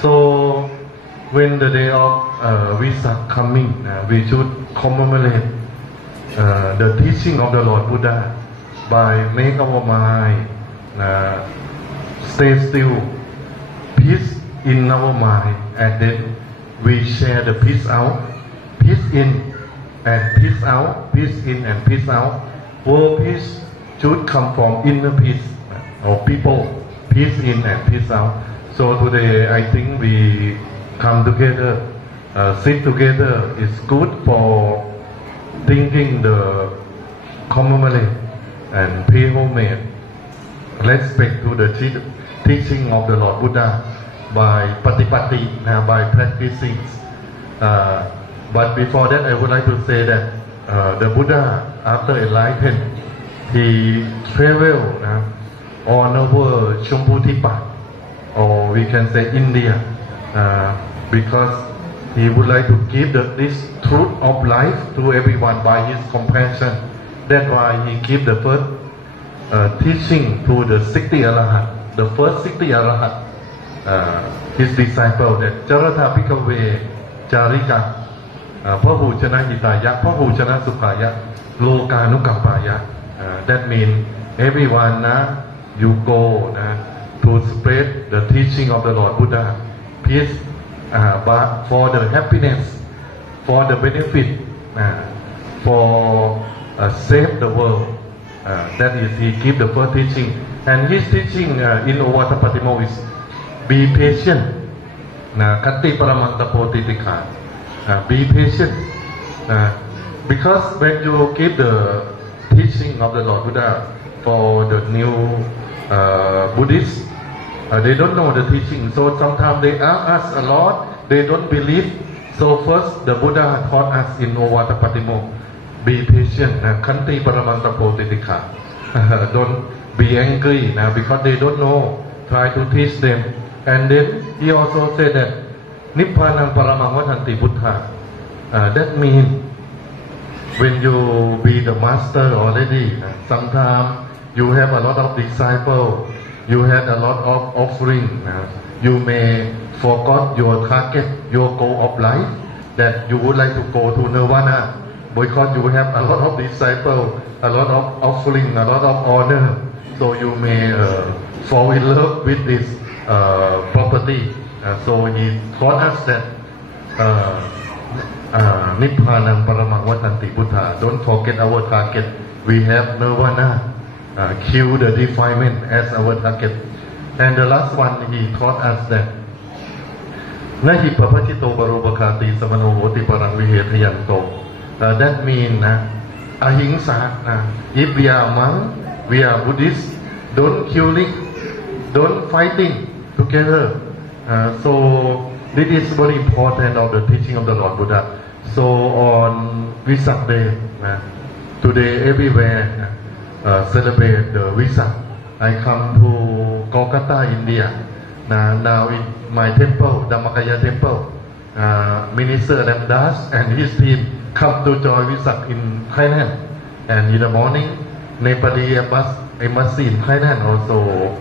So when the day of Vesak coming, we should commemorate the teaching of the Lord Buddha by make our mind stay still, peace in our mind, and then we share the peace out, peace in and peace out, peace in and peace out. World peace should come from inner peace, or people peace in and peace out. So today I think we come together, sit together is good for thinking the commemorate and pay homage, respect to the teaching of the Lord Buddha by patipati, by practicing. But before that, I would like to say that the Buddha, after enlightened, he traveled all over Chambutipa, or we can say India, because he would like to give this truth of life to everyone by his compassion. That's why he gave the first teaching to the 60 Arahant, the first 60 Arahant, his disciple, that Charatha Bhikkhave Charika, Pahuchana Hitaya, Pahuchana Sukhaya, Lokanukampaya. That means everyone you go to spread the teaching of the Lord Buddha, peace, but for the happiness, for the benefit, for save the world. That is, he give the first teaching, and his teaching in Ovatapatimo is be patient. Kati paramanta potitika. Be patient, because when you give the teaching of the Lord Buddha for the new Buddhists, they don't know the teaching, so sometimes they ask us a lot, they don't believe. So first the Buddha taught us in Ovatapatimo, be patient, kanti paramanta potitika. Don't be angry because they don't know, try to teach them. And then he also said that Nippanang paramang vatanti buddha. That means when you be the master already, sometimes you have a lot of disciples, you have a lot of offering, you may forget your target, your goal of life, that you would like to go to nirvana, because you have a lot of disciples, a lot of offering, a lot of honor, so you may fall in love with this property. So he taught us that Nippanang paramang vatanti buddha. Don't forget our target. We have nirvana, kill the defilement as our target. And the last one, he taught us that Nahi papachito barubakati samano voti parang vihethayanto. That means ahimsa. If we are monk, we are Buddhists, don't killing, don't fighting together. So this is very important of the teaching of the Lord Buddha. So on Vesak Day, today everywhere celebrate the Vesak. I come to Kolkata, India. Now in my temple, Dhammakaya temple, Minister Ramdas and his team come to join Vesak in Thailand. And in the morning, Nepali embassy in Thailand also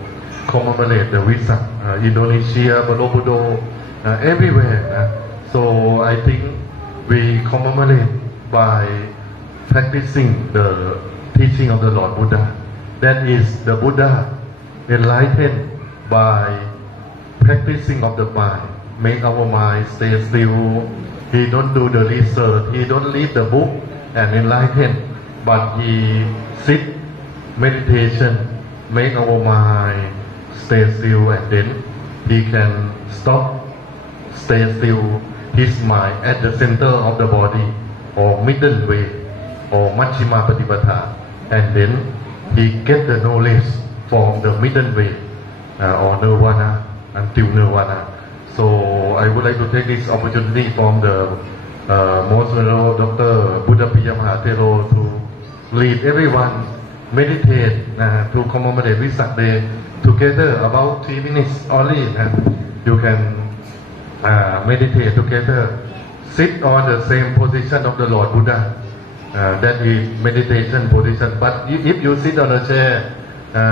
commemorate the Vesak. Indonesia, Borobudur, everywhere. So I think we commemorate by practicing the teaching of the Lord Buddha. That is, the Buddha enlightened by practicing of the mind, make our mind stay still. He don't do the research, he don't read the book and enlighten, but he sit meditation, make our mind stay still, and then he can stop, stay still his mind at the center of the body, or middle way, or Majjhima Patipatha, and then he get the knowledge from the middle way, or nirvana, until nirvana. So I would like to take this opportunity from the Most Venerable Dr. Buddhapaya Mahathero to lead everyone meditate to commemorate Vesak Day together about 3 minutes only. you can meditate together. Sit on the same position of the Lord Buddha. That is meditation position. But if you sit on a chair,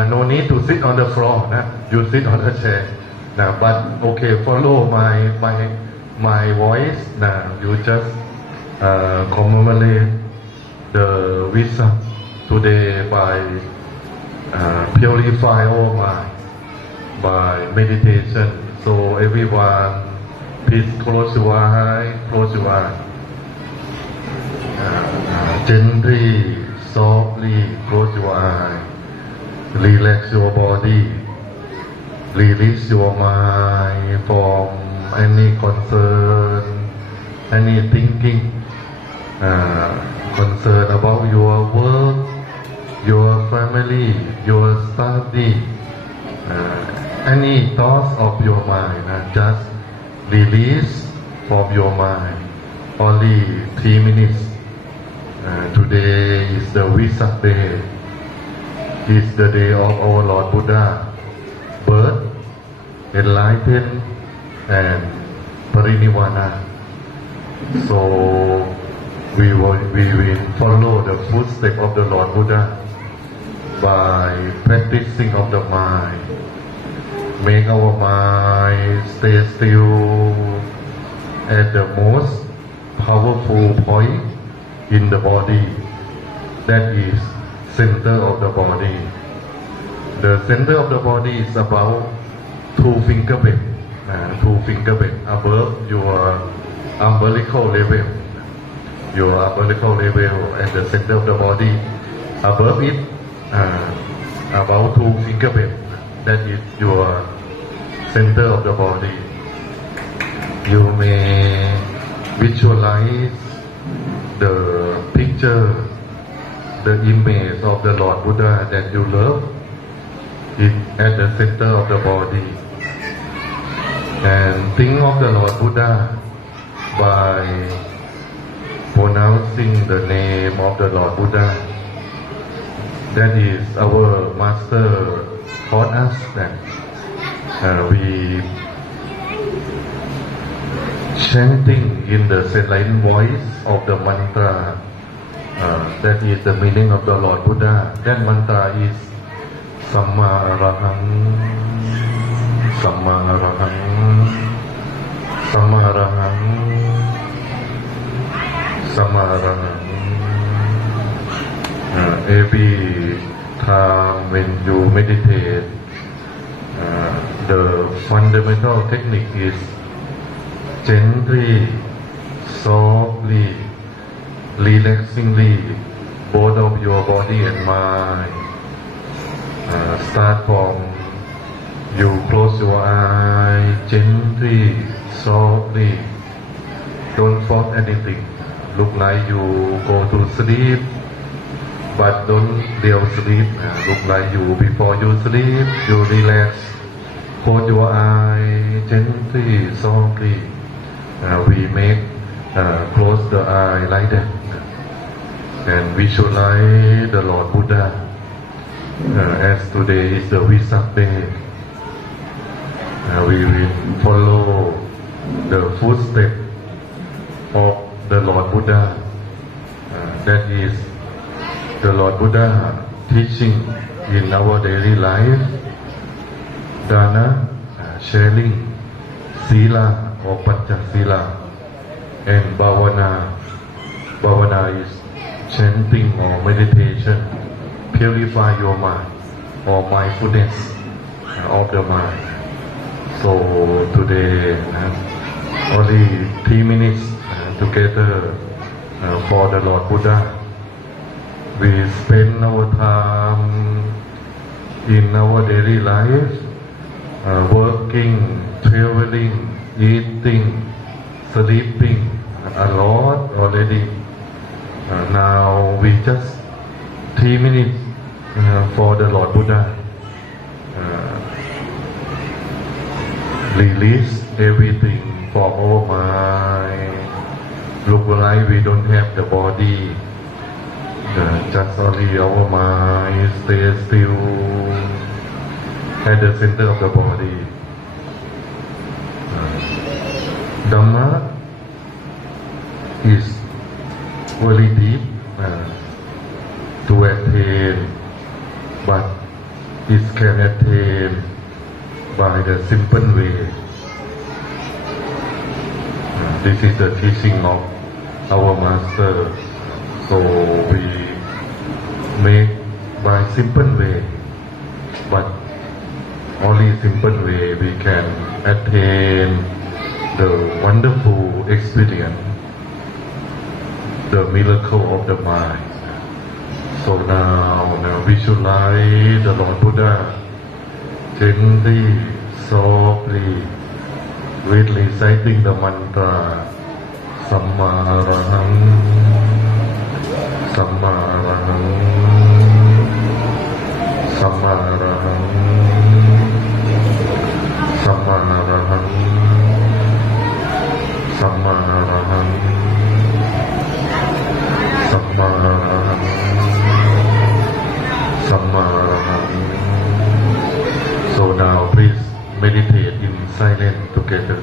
no need to sit on the floor. You sit on a chair. But okay, follow my voice. You just commemorate the wisdom today by purify all mind by meditation. So everyone, please close your eye. Close your eye. Gently, softly close your eye. Relax your body. Release your mind from any concern, any thinking, concern about your work, your family, your study, any thoughts of your mind. Just release from your mind. Only 3 minutes. Today is the Vesak day. It's the day of our Lord Buddha birth, enlightened, and parinirvana. So we will follow the footsteps of the Lord Buddha by practicing of the mind. Make our mind stay still at the most powerful point in the body. That is center of the body. The center of the body is about 2 finger bend. 2 finger bend above your umbilical level. Your umbilical level at the center of the body. Above it, about 2 finger bend. That is your center of the body. You may visualize the picture, the image of the Lord Buddha that you love is at the center of the body. And think of the Lord Buddha by pronouncing the name of the Lord Buddha. That is our master taught us that we chanting in the silent voice of the mantra. That is the meaning of the Lord Buddha. That mantra is Samma Arahang, Samma Arahang, Samma Arahang, Samma Arahang. Every time when you meditate, the fundamental technique is gently, softly, relaxingly, both of your body and mind. Start from you close your eye, gently, softly. Don't force anything. Look like you go to sleep, but don't real sleep. Look like you before you sleep, you relax. Close your eye, gently, softly. We make close the eye like that, and visualize the Lord Buddha. As today is the Vesak day, we will follow the footsteps of the Lord Buddha. That is the Lord Buddha teaching in our daily life. Dana, sharing, Sila or Panchasila, and Bhavana. Bhavana is chanting or meditation. Purify your mind or mindfulness of the mind. So today only 3 minutes together for the Lord Buddha. We spend our time in our daily life working, traveling, eating, sleeping a lot already. Now we just 3 minutes for the Lord Buddha. Release everything from our mind. Look like we don't have the body. Just only our mind stay still at the center of the body. Dhamma is very deep to attain, but it can attain by the simple way. This is the teaching of our master. So we make by simple way, but only simple way we can attain the wonderful experience, the miracle of the mind. So now visualize the Lord Buddha gently, softly, with reciting the mantra Samma Araham, Samma Araham, Samma Araham, Samma Araham, Samma Araham, Samma Araham, Samma Araham. So now please meditate in silence together.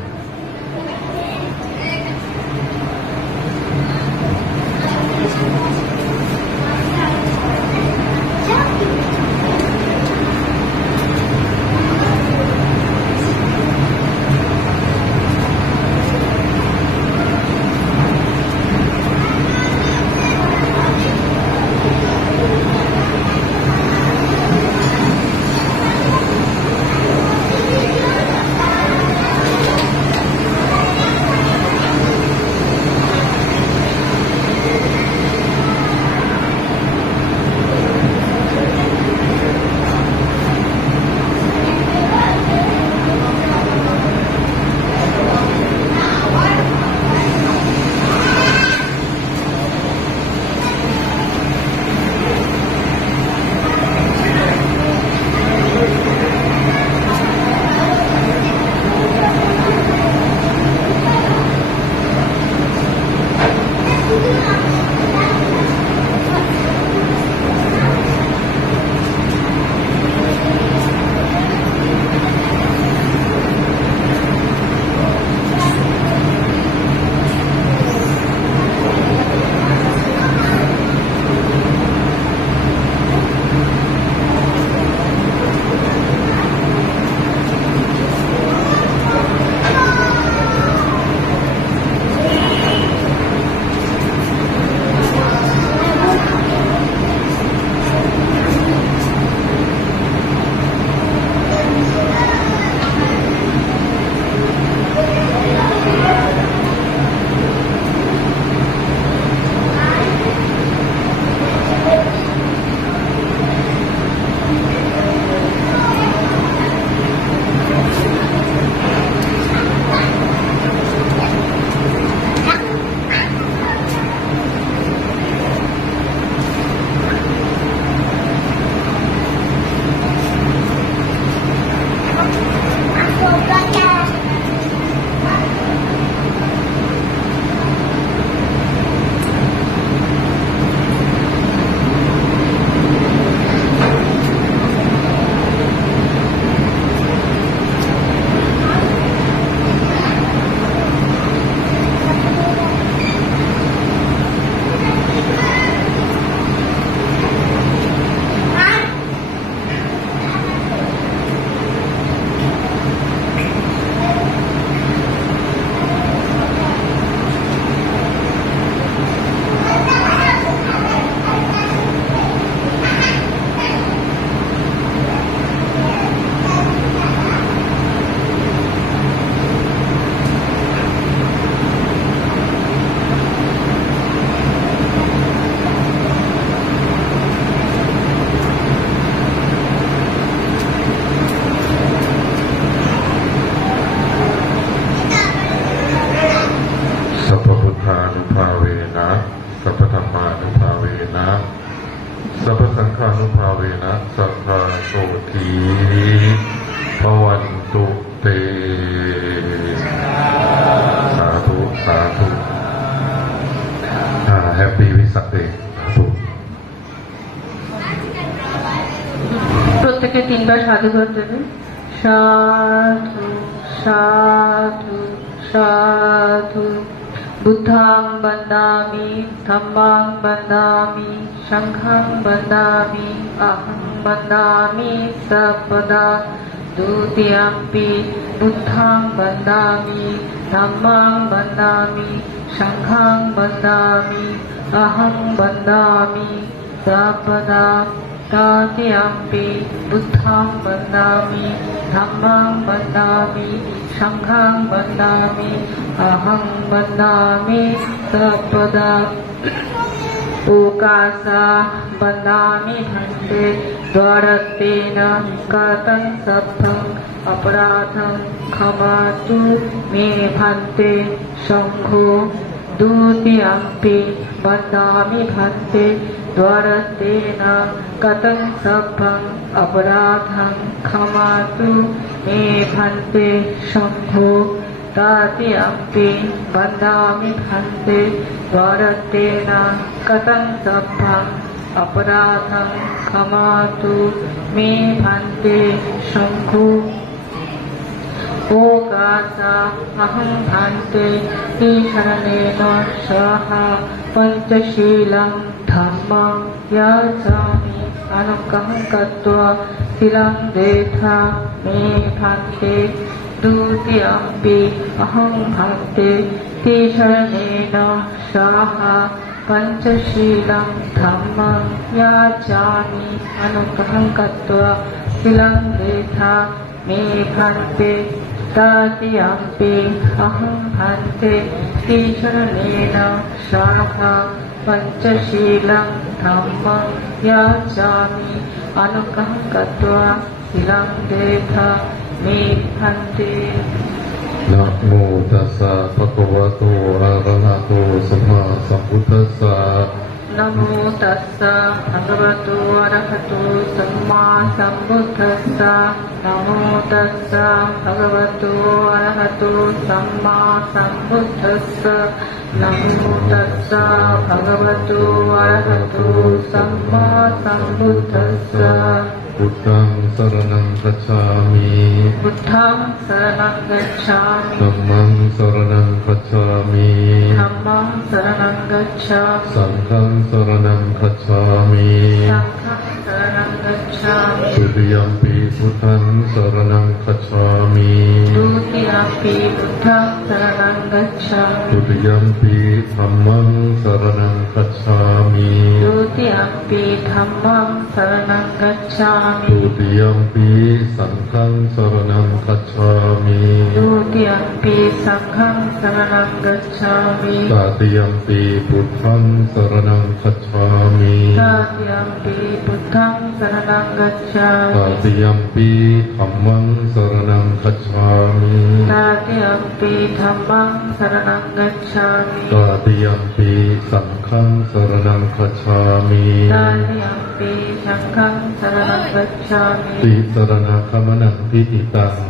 Happy Vesak Day. প্রত্যেকে তিনবার সাধু করতে হবে। সাধু সাধু साधु बुद्धां वन्दामि धम्मां वन्दामि संघं वन्दामि अहं वन्दामि सर्वदा द्वितीयम्पि बुद्धां वन्दामि धम्मां वन्दामि संघं वन्दामि अहं वन्दामि सर्वदा तृतीयम्पि बुद्धां वन्दामि धम्मां वन्दामि संघं वन्दामि अहं वन्दामि सर्वदा ओकासा वन्दामि भन्ते द्वारतेन कृतं सभ्यम् अपराधं क्षमतु मे भन्ते शंभो द्वितीयम्पि वन्दामि भन्ते द्वारतेन कृतं सभ्यम् अपराधं क्षमतु मे भन्ते शंभो तृतीयम्पि वन्दामि भन्ते द्वारतेन कृतं सभ्यम् अपराधं क्षमतु मे भन्ते शंभो ओकासा अहं भन्ते ईशरणेन सह पञ्चशीलं धम्मं याचामि अनुग्रहं कृत्वा शीलं देथा मे भन्ते द्वितीयम्पि अहं भन्ते ईशरणेन सह पञ्चशीलं धम्मं याचामि अनुग्रहं कृत्वा शीलं देथा मे भन्ते तृतीयम्पि अहं भन्ते ईशरणेन सह पञ्चशीलं धम्मं याचामि अनुग्रहं कृत्वा शीलं देथा मे भन्ते नमो तस्सै भगवतो अरहतो सम्मा सम्बुद्दस्सै नमो तस्सै भगवतो अरहतो सम्मा सम्बुद्दस्सै नमो तस्सै भगवतो अरहतो सम्मा सम्बुद्दस्सै नमो तस्सै भगवतो अरहतो सम्मा सम्बुद्दस्सै बुद्धं शरणं गच्छामि बुद्धं शरणं गच्छामि धम्मं शरणं गच्छामि धम्मं शरणं गच्छामि संघं शरणं गच्छामि संघं शरणं गच्छामि तृतीयम्पि बुद्धं शरणं गच्छामि द्वितीयम्पि बुद्धं शरणं गच्छामि तृतीयम्पि धम्मं शरणं गच्छामि द्वितीयम्पि धम्मं शरणं गच्छामि तृतीयम्पि संघं शरणं गच्छामि द्वितीयम्पि संघं शरणं गच्छामि तृतीयम्पि बुद्धं शरणं गच्छामि तृतीयम्पि बुद्धं शरणं गच्छामि तृतीयम्पि धम्मं शरणं गच्छामि तृतीयम्पि धम्मं शरणं गच्छामि तृतीयम्पि संघं शरणं गच्छामि तृतीयम्पि संघं शरणं गच्छामि तिसरणखमनं विदितं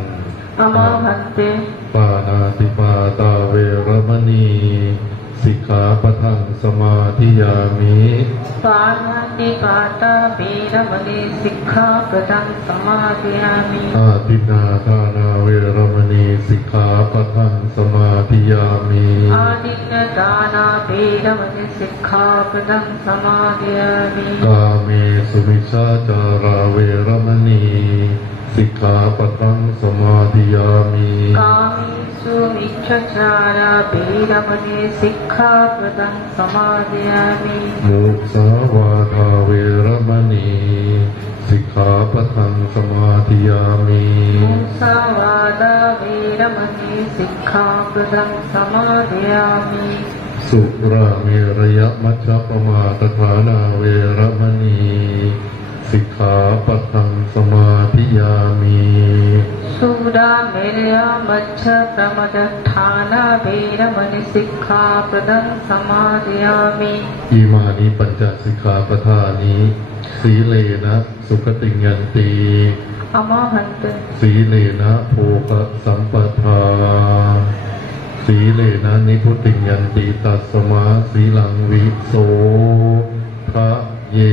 नमो भन्ते पाणातिपाता वेरमणि सिक्खापदं समाधियामि पाणातिपाता वेरमणि सिक्खापदं समादयामि आदिनादाना वेरमणि सिक्खापदं समाधियामि आदिन्यदाना वेरमणि सिक्खापदं समादयामि कामेषु मिच्छाचारा वेरमणि सिक्खापदं समाधियामि कामेषु मिच्छाचारा वेरमणि सिक्खापदं समादयामि मुसावादा वेरमणि सिक्खापदं समाधियामि मुसावादा वेरमणि सिक्खापदं समादयामि सुरामेरय मच्छपमादधाना वेरमणि सिक्खापदं समाधियामि सूरामेरय मच्छ प्रमदठाना वेरमणि सिक्खापदं समादयामि इमानि पञ्च सिक्खापदानि सीलेन सुखतिङन्ति अमहन्ते सीलेन भोग सम्पदा सीलेन निपुतिङन्ति तस्मा सीलं वित्सो भा ये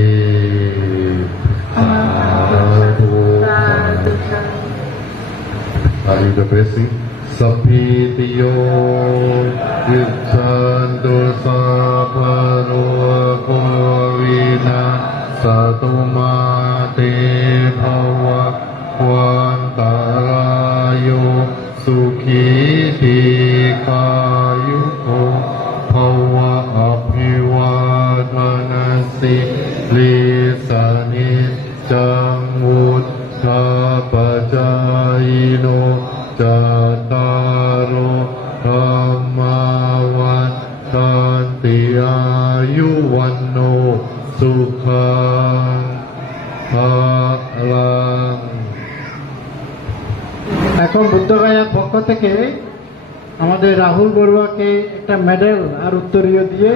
साधु Are you the blessing? สัพพิติโยวิชันตุสัพพะโรโควินาศตุมาเตภวัตวันตรายโยสุขีทีขายุโกภวะอภิวาทนาสิลิสานิจังวุฒาปัจจายโนจัตตารโอธรรมาวันตันติอายุวันโนสุขังภาลัง এখন বুদ্ধগয়ার পক্ষ থেকে আমাদের রাহুল বড়ুয়াকে একটা মেডেল আর উত্তরীয় দিয়ে